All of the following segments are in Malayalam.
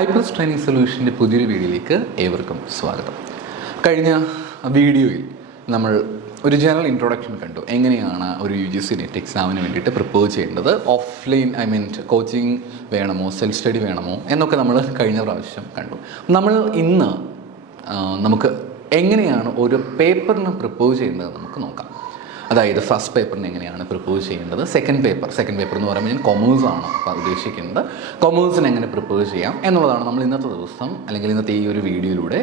ഐപ്ലസ് ട്രെയിനിങ് സൊല്യൂഷൻ്റെ പുതിയൊരു വീഡിയോയിലേക്ക് ഏവർക്കും സ്വാഗതം. കഴിഞ്ഞ വീഡിയോയിൽ നമ്മൾ ഒരു ജനറൽ ഇൻട്രൊഡക്ഷൻ കണ്ടു. എങ്ങനെയാണ് ഒരു UGC നെറ്റ് എക്സാമിന് വേണ്ടിയിട്ട് പ്രിപ്പയർ ചെയ്യേണ്ടത്, ഓഫ്ലൈൻ കോച്ചിങ് വേണമോ സെൽഫ് സ്റ്റഡി വേണമോ എന്നൊക്കെ നമ്മൾ കഴിഞ്ഞ പ്രാവശ്യം കണ്ടു. നമ്മൾ ഇന്ന് നമുക്ക് എങ്ങനെയാണ് ഒരു പേപ്പറിന് പ്രിപ്പയർ ചെയ്യേണ്ടത് നമുക്ക് നോക്കാം. അതായത് ഫസ്റ്റ് പേപ്പറിന് എങ്ങനെയാണ് പ്രിപ്പയർ ചെയ്യേണ്ടത്, സെക്കൻഡ് പേപ്പർ എന്ന് പറയുമ്പോൾ ഞാൻ കൊമേഴ്സാണ് ഉദ്ദേശിക്കുന്നത്. കൊമേഴ്സിന് എങ്ങനെ പ്രിപ്പയർ ചെയ്യാം എന്നുള്ളതാണ് നമ്മൾ ഇന്നത്തെ ദിവസം അല്ലെങ്കിൽ ഇന്നത്തെ ഈ ഒരു വീഡിയോയിലൂടെ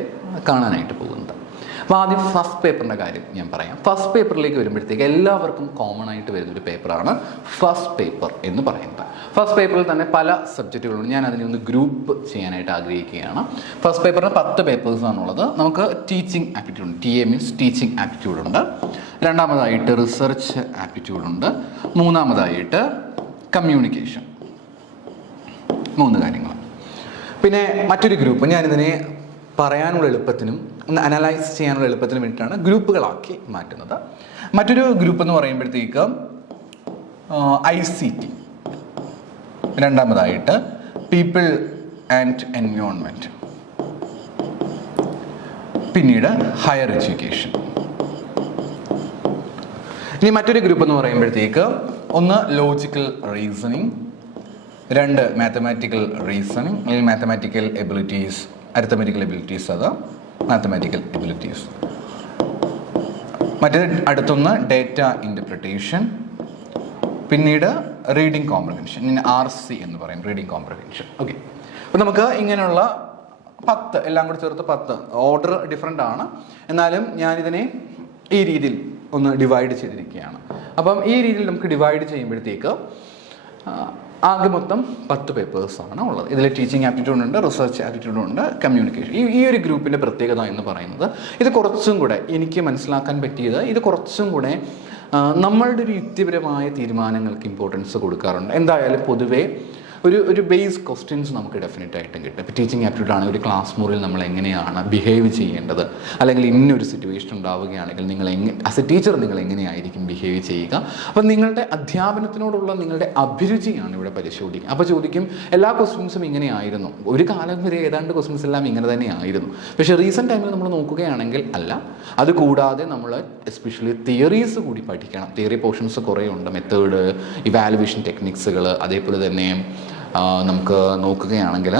കാണാനായിട്ട് പോകുന്നത്. അപ്പോൾ ആദ്യം ഫസ്റ്റ് പേപ്പറിൻ്റെ കാര്യം ഞാൻ പറയാം. ഫസ്റ്റ് പേപ്പറിലേക്ക് വരുമ്പോഴത്തേക്ക് എല്ലാവർക്കും കോമൺ ആയിട്ട് വരുന്നൊരു പേപ്പറാണ് ഫസ്റ്റ് പേപ്പർ എന്ന് പറയുന്നത്. ഫസ്റ്റ് പേപ്പറിൽ തന്നെ പല സബ്ജക്റ്റുകളുണ്ട്. ഞാൻ അതിനെ ഒന്ന് ഗ്രൂപ്പ് ചെയ്യാനായിട്ട് ആഗ്രഹിക്കുകയാണ്. ഫസ്റ്റ് പേപ്പറിന് 10 പേപ്പേഴ്സാണുള്ളത്. നമുക്ക് teaching aptitude, TA means teaching aptitude ഉണ്ട്. രണ്ടാമതായിട്ട് റിസർച്ച് ആപ്റ്റിറ്റ്യൂഡ് ഉണ്ട്. മൂന്നാമതായിട്ട് കമ്മ്യൂണിക്കേഷൻ. 3 കാര്യങ്ങൾ. പിന്നെ മറ്റൊരു ഗ്രൂപ്പ്, ഞാനിതിനെ പറയാനുള്ള എളുപ്പത്തിനും ഒന്ന് അനലൈസ് ചെയ്യാനുള്ള എളുപ്പത്തിനും വേണ്ടിയിട്ടാണ് ഗ്രൂപ്പുകളാക്കി മാറ്റുന്നത്. മറ്റൊരു ഗ്രൂപ്പ് എന്ന് പറയുമ്പോഴത്തേക്ക് ICT, രണ്ടാമതായിട്ട് പീപ്പിൾ ആൻഡ് എൻവയോൺമെൻറ്റ്, പിന്നീട് ഹയർ എഡ്യൂക്കേഷൻ. ഇനി മറ്റൊരു ഗ്രൂപ്പ് എന്ന് പറയുമ്പോഴത്തേക്ക് ഒന്ന് ലോജിക്കൽ റീസണിങ്, 2 മാത്തമാറ്റിക്കൽ റീസണിങ് അല്ലെങ്കിൽ മാത്തമാറ്റിക്കൽ എബിലിറ്റീസ്, അരിത്തമെറ്റിക്കൽ എബിലിറ്റീസ്, അത് മാത്തമാറ്റിക്കൽ എബിലിറ്റീസ്. അടുത്തൊന്ന് ഡേറ്റ ഇൻ്റർപ്രിട്ടേഷൻ, പിന്നീട് റീഡിംഗ് കോംപ്രഹെൻഷൻ, RC എന്ന് പറയും, റീഡിംഗ് കോംപ്രഹെൻഷൻ. ഓക്കെ, അപ്പോൾ നമുക്ക് ഇങ്ങനെയുള്ള 10 എല്ലാം കൂടി ചേർത്ത് 10, ഓർഡർ ഡിഫറെൻ്റ് ആണ്, എന്നാലും ഞാനിതിനെ ഈ രീതിയിൽ ഒന്ന് ഡിവൈഡ് ചെയ്തിരിക്കുകയാണ്. അപ്പം ഈ രീതിയിൽ നമുക്ക് ഡിവൈഡ് ചെയ്യുമ്പോഴത്തേക്ക് ആകെ മൊത്തം 10 പേപ്പേഴ്സാണ് ഉള്ളത്. ഇതിൽ ടീച്ചിങ് ആപ്റ്റിറ്റ്യൂഡ് ഉണ്ട്, റിസർച്ച് ആപ്റ്റിറ്റ്യൂഡ് ഉണ്ട്, കമ്മ്യൂണിക്കേഷൻ. ഈ ഒരു ഗ്രൂപ്പിൻ്റെ പ്രത്യേകത എന്ന് പറയുന്നത് ഇത് കുറച്ചും കൂടെ എനിക്ക് മനസ്സിലാക്കാൻ പറ്റിയത്, ഇത് കുറച്ചും കൂടെ നമ്മളുടെ ഒരു യുക്തിപരമായ തീരുമാനങ്ങൾക്ക് ഇമ്പോർട്ടൻസ് കൊടുക്കാറുണ്ട്. എന്തായാലും പൊതുവേ ഒരു ബേസ് ക്വസ്റ്റ്യൻസ് നമുക്ക് ഡെഫിനറ്റ് ആയിട്ടും കിട്ടും. ഇപ്പോൾ ടീച്ചിങ് ആപ്റ്റിറ്റ്യൂഡ് ആണെങ്കിൽ ഒരു ക്ലാസ് മുറിയിൽ നമ്മൾ എങ്ങനെയാണ് ബിഹേവ് ചെയ്യേണ്ടത്, അല്ലെങ്കിൽ ഇന്നൊരു സിറ്റുവേഷൻ ഉണ്ടാവുകയാണെങ്കിൽ ആസ് എ ടീച്ചർ നിങ്ങൾ എങ്ങനെയായിരിക്കും ബിഹേവ് ചെയ്യുക. അപ്പം നിങ്ങളുടെ അധ്യാപനത്തിനോടുള്ള നിങ്ങളുടെ അഭിരുചിയാണ് ഇവിടെ പരിശോധിക്കുക. അപ്പോൾ ചോദിക്കും എല്ലാ ക്വസ്റ്റ്യൻസും ഇങ്ങനെയായിരുന്നു, ഒരു കാലം വരെ ഏതാണ്ട് ക്വസ്റ്റ്യൻസ് എല്ലാം ഇങ്ങനെ തന്നെയായിരുന്നു. പക്ഷേ റീസെൻറ്റ് ടൈമിൽ നമ്മൾ നോക്കുകയാണെങ്കിൽ അല്ല. അതുകൂടാതെ നമ്മൾ എസ്പെഷ്യലി തിയറീസ് കൂടി പഠിക്കണം. തിയറി പോർഷൻസ് കുറേ ഉണ്ട്, മെത്തേഡ്, ഇവാലുവേഷൻ ടെക്നിക്സുകൾ, അതേപോലെ തന്നെ നമുക്ക് നോക്കുകയാണെങ്കിൽ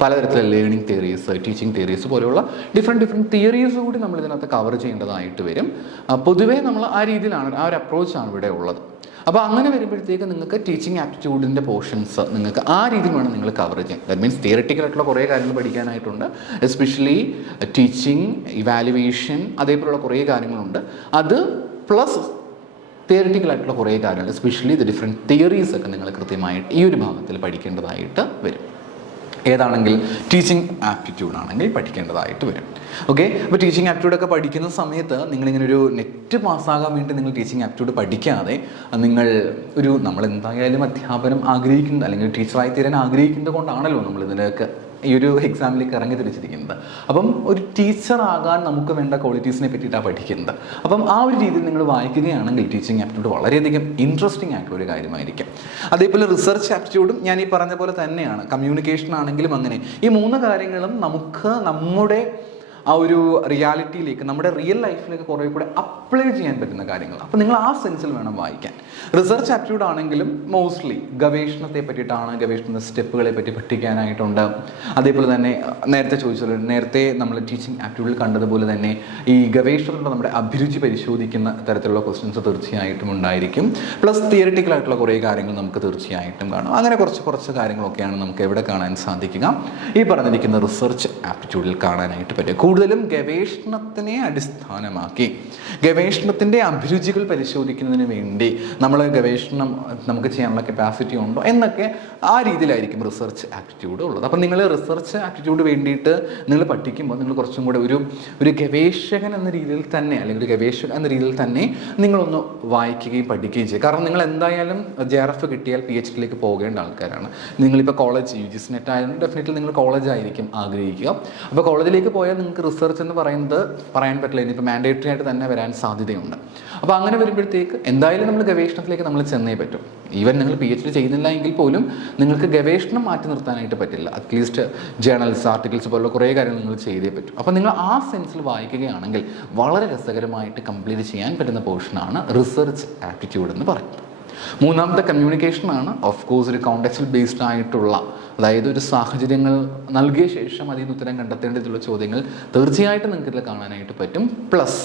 പലതരത്തിലുള്ള ലേണിംഗ് തിയറീസ്, ടീച്ചിങ് തിയറീസ് പോലെയുള്ള ഡിഫറെൻറ്റ് തിയറീസ് കൂടി നമ്മൾ ഇതിനകത്ത് കവർ ചെയ്യേണ്ടതായിട്ട് വരും. പൊതുവേ നമ്മൾ ആ രീതിയിലാണ്, ആ ഒരു അപ്രോച്ചാണ് ഇവിടെ ഉള്ളത്. അപ്പോൾ അങ്ങനെ വരുമ്പോഴത്തേക്ക് നിങ്ങൾക്ക് ടീച്ചിങ് ആപ്റ്റിറ്റ്യൂഡിൻ്റെ പോർഷൻസ് നിങ്ങൾക്ക് ആ രീതിയിൽ വേണം നിങ്ങൾ കവർ ചെയ്യാൻ. ദാറ്റ് മീൻസ് തിയററ്റിക്കലായിട്ടുള്ള കുറേ കാര്യങ്ങൾ പഠിക്കാനായിട്ടുണ്ട്, എസ്പെഷ്യലി ടീച്ചിങ്, ഇവാലുവേഷൻ, അതേപോലുള്ള കുറേ കാര്യങ്ങളുണ്ട്. അത് പ്ലസ് തിയറിറ്റിക്കലായിട്ടുള്ള കുറേ കാര്യങ്ങൾ, എസ്പെഷ്യലി ഇത് ഡിഫറെൻറ്റ് തിയറീസ് ഒക്കെ നിങ്ങൾ കൃത്യമായിട്ട് ഈ ഒരു ഭാഗത്തിൽ പഠിക്കേണ്ടതായിട്ട് വരും. ഏതാണെങ്കിൽ ടീച്ചിങ് ആപ്റ്റിറ്റ്യൂഡ് ആണെങ്കിൽ പഠിക്കേണ്ടതായിട്ട് വരും. ഓക്കെ, അപ്പോൾ ടീച്ചിങ് ആപ്റ്റിറ്റ്യൂഡൊക്കെ പഠിക്കുന്ന സമയത്ത് നിങ്ങളിങ്ങനെ ഒരു നെറ്റ് പാസ്സാകാൻ വേണ്ടി നിങ്ങൾ ടീച്ചിങ് ആപ്റ്റിറ്റ്യൂഡ് പഠിക്കാതെ നമ്മൾ എന്തായാലും അധ്യാപനം ആഗ്രഹിക്കുന്നത് അല്ലെങ്കിൽ ടീച്ചറായി തീരാൻ ആഗ്രഹിക്കുന്നത് കൊണ്ടാണല്ലോ നമ്മൾ ഇതിനൊക്കെ ഈ ഒരു എക്സാമിലേക്ക് ഇറങ്ങി തിരിച്ചിരിക്കുന്നത്. അപ്പം ഒരു ടീച്ചറാകാൻ നമുക്ക് വേണ്ട ക്വാളിറ്റീസിനെ പറ്റിയിട്ടാണ് പഠിക്കുന്നത്. അപ്പം ആ ഒരു രീതിയിൽ നിങ്ങൾ വായിക്കുകയാണെങ്കിൽ ടീച്ചിങ് ആപ്റ്റിറ്റ്യൂഡ് വളരെയധികം ഇൻട്രസ്റ്റിംഗ് ആയിട്ടുള്ള ഒരു കാര്യമായിരിക്കും. അതേപോലെ റിസർച്ച് ആപ്റ്റിറ്റ്യൂഡും ഞാൻ ഈ പറഞ്ഞ പോലെ തന്നെയാണ്. കമ്മ്യൂണിക്കേഷൻ ആണെങ്കിലും അങ്ങനെ. ഈ 3 കാര്യങ്ങളും നമുക്ക് നമ്മുടെ ആ ഒരു റിയാലിറ്റിയിലേക്ക്, നമ്മുടെ റിയൽ ലൈഫിലേക്ക് കുറേ കൂടെ അപ്ലൈ ചെയ്യാൻ പറ്റുന്ന കാര്യങ്ങൾ. അപ്പോൾ നിങ്ങൾ ആ സെൻസിൽ വേണം വായിക്കാൻ. റിസർച്ച് ആപ്റ്റിറ്റ്യൂഡ് ആണെങ്കിലും മോസ്റ്റ്ലി ഗവേഷണത്തെ പറ്റിയിട്ടാണ്, ഗവേഷണ സ്റ്റെപ്പുകളെ പറ്റി പഠിക്കാനായിട്ടുണ്ട്. അതേപോലെ തന്നെ നേരത്തെ നമ്മൾ ടീച്ചിങ് ആപ്റ്റിറ്റ്യൂഡിൽ കണ്ടതുപോലെ തന്നെ ഈ ഗവേഷണത്തിലുള്ള നമ്മുടെ അഭിരുചി പരിശോധിക്കുന്ന തരത്തിലുള്ള ക്വസ്റ്റ്യൻസ് തീർച്ചയായിട്ടും ഉണ്ടായിരിക്കും. പ്ലസ് തിയറിറ്റിക്കലായിട്ടുള്ള കുറേ കാര്യങ്ങൾ നമുക്ക് തീർച്ചയായിട്ടും കാണും. അങ്ങനെ കുറച്ച് കാര്യങ്ങളൊക്കെയാണ് നമുക്ക് എവിടെ കാണാൻ സാധിക്കുക, ഈ പറഞ്ഞിരിക്കുന്ന റിസർച്ച് ആപ്റ്റിറ്റ്യൂഡിൽ കാണാനായിട്ട് പറ്റും. കൂടുതലും ഗവേഷണത്തിനെ അടിസ്ഥാനമാക്കി ഗവേഷണത്തിൻ്റെ അഭിരുചികൾ പരിശോധിക്കുന്നതിന് വേണ്ടി ഗവേഷണം നമുക്ക് ചെയ്യാനുള്ള കപ്പാസിറ്റി ഉണ്ടോ എന്നൊക്കെ ആ രീതിയിലായിരിക്കും റിസർച്ച് ആപ്റ്റിറ്റ്യൂഡ് ഉള്ളത്. അപ്പം നിങ്ങൾ റിസർച്ച് ആപ്റ്റിറ്റ്യൂഡ് വേണ്ടിയിട്ട് നിങ്ങൾ പഠിക്കുമ്പോൾ നിങ്ങൾ കുറച്ചും കൂടെ ഒരു ഗവേഷകൻ എന്ന രീതിയിൽ തന്നെ, അല്ലെങ്കിൽ ഒരു ഗവേഷകൻ എന്ന രീതിയിൽ തന്നെ നിങ്ങളൊന്ന് വായിക്കുകയും പഠിക്കുകയും ചെയ്യും. കാരണം നിങ്ങൾ എന്തായാലും JRF കിട്ടിയാൽ PhDയിലേക്ക് പോകേണ്ട ആൾക്കാരാണ്. നിങ്ങളിപ്പോൾ കോളേജ് UGC നെറ്റ് ആയാലും ഡെഫിനറ്റ്ലി നിങ്ങൾ കോളേജ് ആയിരിക്കും ആഗ്രഹിക്കുക. അപ്പോൾ കോളേജിലേക്ക് പോയാൽ നിങ്ങൾക്ക് റിസർച്ച് എന്ന് പറയുന്നത് പറയാൻ പറ്റില്ല, ഇനിയിപ്പോൾ മാൻഡേറ്ററി ആയിട്ട് തന്നെ വരാൻ സാധ്യതയുണ്ട്. അപ്പോൾ അങ്ങനെ വരുമ്പോഴത്തേക്ക് എന്തായാലും നമ്മൾ ഗവേഷണത്തിലേക്ക് നമ്മൾ ചെന്നേ പറ്റും. ഈവൻ നിങ്ങൾ PhD ചെയ്യുന്നില്ല എങ്കിൽ പോലും നിങ്ങൾക്ക് ഗവേഷണം മാറ്റി നിർത്താനായിട്ട് പറ്റില്ല. അറ്റ്ലീസ്റ്റ് ജേണൽസ്, ആർട്ടിക്കിൾസ് പോലുള്ള കുറേ കാര്യങ്ങൾ നിങ്ങൾ ചെയ്തേ പറ്റും. അപ്പോൾ നിങ്ങൾ ആ സെൻസിൽ വായിക്കുകയാണെങ്കിൽ വളരെ രസകരമായിട്ട് കംപ്ലീറ്റ് ചെയ്യാൻ പറ്റുന്ന പോർഷനാണ് റിസർച്ച് ആപ്റ്റിറ്റ്യൂഡ് എന്ന് പറയുന്നത്. മൂന്നാമത്തെ കമ്മ്യൂണിക്കേഷനാണ്. ഓഫ് കോഴ്സ് ഒരു കോണ്ടെക്സ്റ്റൽ ബേസ്ഡ് ആയിട്ടുള്ള, അതായത് ഒരു സാഹചര്യങ്ങൾ നൽകിയ ശേഷം അതിൽ നിന്ന് ഉത്തരം കണ്ടെത്തേണ്ടതുള്ള ചോദ്യങ്ങൾ തീർച്ചയായിട്ടും നിങ്ങൾക്ക് ഇതിൽ കാണാനായിട്ട് പറ്റും. പ്ലസ്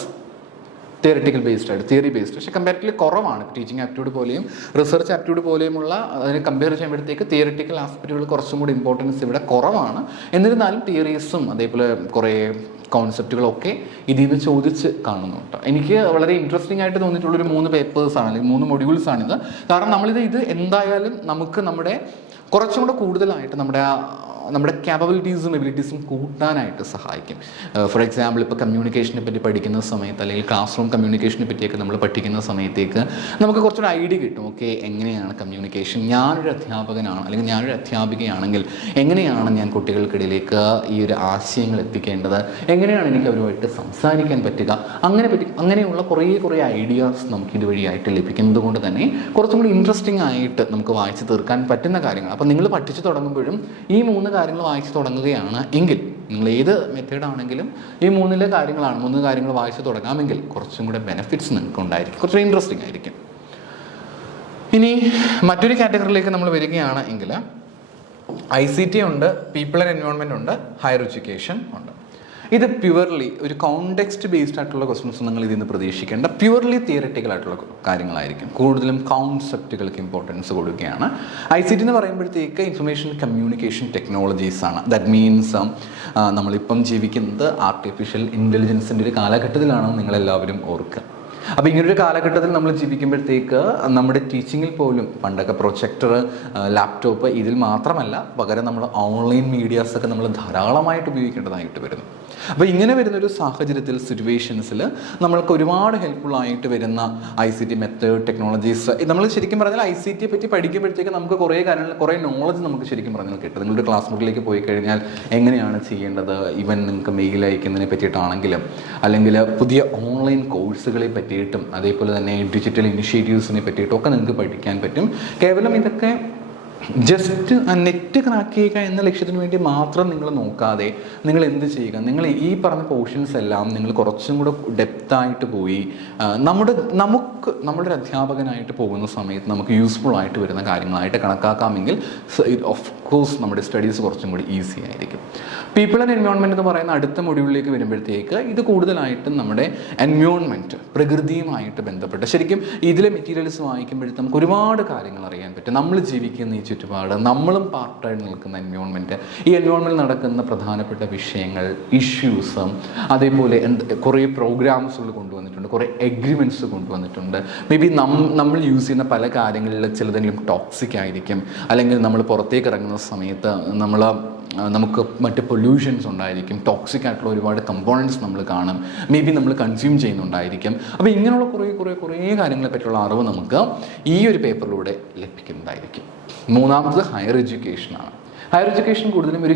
തിയറിറ്റിക്കൽ ബേസ്ഡ് ആയിട്ട്, തിയറി ബേസ്ഡ്, പക്ഷേ കമ്പാരിറ്റീവ്ലി കുറവാണ്. ടീച്ചിങ് ആപ്റ്റിറ്റ്യൂഡ് പോലെയും റിസർച്ച് ആപ്റ്റിറ്റ്യൂഡ് പോലെയുമുള്ള അതിനെ കമ്പയർ ചെയ്യുമ്പോഴത്തേക്ക് തിയറിറ്റിക്കൽ ആസ്പെക്റ്റുകൾ കുറച്ചും കൂടി ഇമ്പോർട്ടൻസ് ഇവിടെ കുറവാണ്. എന്നിരുന്നാലും തിയറീസും അതേപോലെ കുറേ കോൺസെപ്റ്റുകളൊക്കെ ഇതിൽ നിന്ന് ചോദിച്ച് കാണുന്നുണ്ട്. എനിക്ക് വളരെ ഇൻട്രസ്റ്റിംഗ് ആയിട്ട് തോന്നിയിട്ടുള്ളൊരു 3 പേപ്പേഴ്സാണ്, അല്ലെങ്കിൽ 3 മൊഡ്യൂൾസാണിത്. കാരണം നമ്മളിത് എന്തായാലും നമുക്ക് നമ്മുടെ കുറച്ചും കൂടെ കൂടുതലായിട്ട് നമ്മുടെ ക്യാപ്പബിലിറ്റീസും എബിലിറ്റീസും കൂട്ടാനായിട്ട് സഹായിക്കും. ഫോർ എക്സാമ്പിൾ, ഇപ്പോൾ കമ്മ്യൂണിക്കേഷനെ പറ്റി പഠിക്കുന്ന സമയത്ത്, അല്ലെങ്കിൽ ക്ലാസ് റൂം കമ്മ്യൂണിക്കേഷനെ പറ്റിയൊക്കെ നമ്മൾ പഠിക്കുന്ന സമയത്തേക്ക് നമുക്ക് കുറച്ചൊരു ഐഡിയ കിട്ടും. ഓക്കെ, എങ്ങനെയാണ് കമ്മ്യൂണിക്കേഷൻ, ഞാനൊരു അധ്യാപകനാണ് അല്ലെങ്കിൽ ഞാനൊരു അധ്യാപികയാണെങ്കിൽ എങ്ങനെയാണ് ഞാൻ കുട്ടികൾക്കിടയിലേക്ക് ഈ ഒരു ആശയങ്ങൾ എത്തിക്കേണ്ടത്, എങ്ങനെയാണ് എനിക്ക് അവരുമായിട്ട് സംസാരിക്കാൻ പറ്റുക, അങ്ങനെയുള്ള കുറേ ഐഡിയാസ് നമുക്ക് ഇതുവഴിയായിട്ട് ലഭിക്കുന്നത് കൊണ്ട് തന്നെ കുറച്ചും കൂടി ഇൻട്രസ്റ്റിംഗ് ആയിട്ട് നമുക്ക് വായിച്ച് തീർക്കാൻ പറ്റുന്ന കാര്യങ്ങൾ. അപ്പോൾ നിങ്ങൾ പഠിച്ചു തുടങ്ങുമ്പോഴും ഈ 3 കാര്യങ്ങൾ വായിച്ച് തുടങ്ങുകയാണ് എങ്കിൽ, നിങ്ങൾ ഏത് മെത്തേഡാണെങ്കിലും ഈ 3 കാര്യങ്ങൾ വായിച്ച് തുടങ്ങാമെങ്കിൽ കുറച്ചും കൂടെ ബെനിഫിറ്റ്സ് നിങ്ങൾക്ക് ഉണ്ടായിരിക്കും, കുറച്ചുകൂടി ഇൻട്രസ്റ്റിംഗ് ആയിരിക്കും. ഇനി മറ്റൊരു കാറ്റഗറിയിലേക്ക് നമ്മൾ വരികയാണ് എങ്കിൽ ICT ഉണ്ട്, പീപ്പിൾ ആൻഡ് എൻവയോൺമെൻറ്റ് ഉണ്ട്, ഹയർ എഡ്യൂക്കേഷൻ ഉണ്ട്. ഇത് പ്യുവർലി ഒരു കോണ്ടെക്സ്റ്റ് ബേസ്ഡ് ആയിട്ടുള്ള ക്വസ്റ്റ്യൻസ് നിങ്ങൾ ഇതിൽ നിന്ന് പ്രതീക്ഷിക്കേണ്ട പ്യുവർലി തിയറിറ്റിക്കൽ ആയിട്ടുള്ള കാര്യങ്ങളായിരിക്കും. കൂടുതലും കോൺസെപ്റ്റുകൾക്ക് ഇമ്പോർട്ടൻസ് കൊടുക്കുകയാണ്. ICT എന്ന് പറയുമ്പോഴത്തേക്ക് ഇൻഫർമേഷൻ കമ്മ്യൂണിക്കേഷൻ ടെക്നോളജീസ് ആണ്. ദാറ്റ് മീൻസ് നമ്മളിപ്പം ജീവിക്കുന്നത് ആർട്ടിഫിഷ്യൽ ഇൻ്റലിജൻസിൻ്റെ ഒരു കാലഘട്ടത്തിലാണെന്ന് നിങ്ങളെല്ലാവരും ഓർക്കുക. അപ്പോൾ ഇങ്ങനൊരു കാലഘട്ടത്തിൽ നമ്മൾ ജീവിക്കുമ്പോഴത്തേക്ക് നമ്മുടെ ടീച്ചിങ്ങിൽ പോലും പണ്ടൊക്കെ പ്രൊജക്ടർ, ലാപ്ടോപ്പ് ഇതിൽ മാത്രമല്ല, പകരം നമ്മൾ ഓൺലൈൻ മീഡിയാസൊക്കെ നമ്മൾ ധാരാളമായിട്ട് ഉപയോഗിക്കേണ്ടതായിട്ട് വരുന്നു. അപ്പോൾ ഇങ്ങനെ വരുന്നൊരു സാഹചര്യത്തിൽ, സിറ്റുവേഷൻസിൽ നമ്മൾക്ക് ഒരുപാട് ഹെൽപ്ഫുള്ളായിട്ട് വരുന്ന ICT മെത്തേഡ്, ടെക്നോളജീസ്, നമ്മൾ ശരിക്കും പറഞ്ഞാൽ ICTയെ പറ്റി പഠിക്കുമ്പോഴത്തേക്ക് നമുക്ക് കുറേ നോളജ് നമുക്ക് ശരിക്കും പറഞ്ഞാൽ കിട്ടും. നിങ്ങളുടെ ക്ലാസ് മുറിയിലേക്ക് പോയി കഴിഞ്ഞാൽ എങ്ങനെയാണ് ചെയ്യേണ്ടത്, ഈവൻ നിങ്ങൾക്ക് മെയിൽ അയക്കുന്നതിനെ പറ്റിയിട്ടാണെങ്കിലും, അല്ലെങ്കിൽ പുതിയ ഓൺലൈൻ കോഴ്സുകളെ പറ്റിയിട്ടും, അതേപോലെ തന്നെ ഡിജിറ്റൽ ഇനിഷ്യേറ്റീവ്സിനെ പറ്റിയിട്ടും ഒക്കെ നിങ്ങൾക്ക് പഠിക്കാൻ പറ്റും. കേവലം ഇതൊക്കെ ജസ്റ്റ് നെറ്റ് ക്രാക്ക് ചെയ്യുക എന്ന ലക്ഷ്യത്തിന് വേണ്ടി മാത്രം നിങ്ങൾ നോക്കാതെ നിങ്ങൾ എന്ത് ചെയ്യുക, നിങ്ങൾ ഈ പറഞ്ഞ പോർഷൻസ് എല്ലാം നിങ്ങൾ കുറച്ചും കൂടെ ഡെപ്തായിട്ട് പോയി നമ്മളൊരു അധ്യാപകനായിട്ട് പോകുന്ന സമയത്ത് നമുക്ക് യൂസ്ഫുൾ ആയിട്ട് വരുന്ന കാര്യങ്ങളായിട്ട് കണക്കാക്കാമെങ്കിൽ ഓഫ് കോഴ്സ് നമ്മുടെ സ്റ്റഡീസ് കുറച്ചും കൂടി ഈസി ആയിരിക്കും. പീപ്പിൾ ആൻഡ് എൻവയോൺമെൻറ്റ് എന്ന് പറയുന്ന അടുത്ത മൊഡ്യൂളിലേക്ക് വരുമ്പോഴത്തേക്ക് ഇത് കൂടുതലായിട്ടും നമ്മുടെ എൻവയോൺമെൻറ്റ്, പ്രകൃതിയുമായിട്ട് ബന്ധപ്പെട്ട്, ശരിക്കും ഇതിലെ മെറ്റീരിയൽസ് വായിക്കുമ്പോഴത്തേക്ക് നമുക്ക് ഒരുപാട് കാര്യങ്ങൾ അറിയാൻ പറ്റും. നമ്മൾ ജീവിക്കുന്ന ഈ ചുറ്റുപാട്, നമ്മളും പാർട്ടായിട്ട് നിൽക്കുന്ന എൻവയോൺമെൻറ്റ്, ഈ എൻവയോൺമെൻറ്റിൽ നടക്കുന്ന പ്രധാനപ്പെട്ട വിഷയങ്ങൾ, ഇഷ്യൂസ്, അതേപോലെ കുറേ പ്രോഗ്രാംസുകൾ കൊണ്ടുവന്നിട്ടുണ്ട്, കുറേ എഗ്രിമെൻറ്റ്സ് കൊണ്ടുവന്നിട്ടുണ്ട്. മേ ബി നമ്മൾ യൂസ് ചെയ്യുന്ന പല കാര്യങ്ങളിൽ ചിലതെങ്കിലും ടോക്സിക് ആയിരിക്കും, അല്ലെങ്കിൽ നമ്മൾ പുറത്തേക്ക് ഇറങ്ങുന്ന സമയത്ത് നമുക്ക് മറ്റ് പൊല്യൂഷൻസ് ഉണ്ടായിരിക്കും, ടോക്സിക് ആയിട്ടുള്ള ഒരുപാട് കമ്പോണൻസ് നമ്മൾ കാണും, മേ ബി നമ്മൾ കൺസ്യൂം ചെയ്യുന്നുണ്ടായിരിക്കും. അപ്പോൾ ഇങ്ങനെയുള്ള കുറേ കാര്യങ്ങളെ പറ്റിയുള്ള അറിവ് നമുക്ക് ഈ ഒരു പേപ്പറിലൂടെ ലഭിക്കുന്നതായിരിക്കും. മൂന്നാമത് ഹയർ എഡ്യൂക്കേഷനാണ്. ഹയർ എഡ്യൂക്കേഷൻ കൂടുതലും ഒരു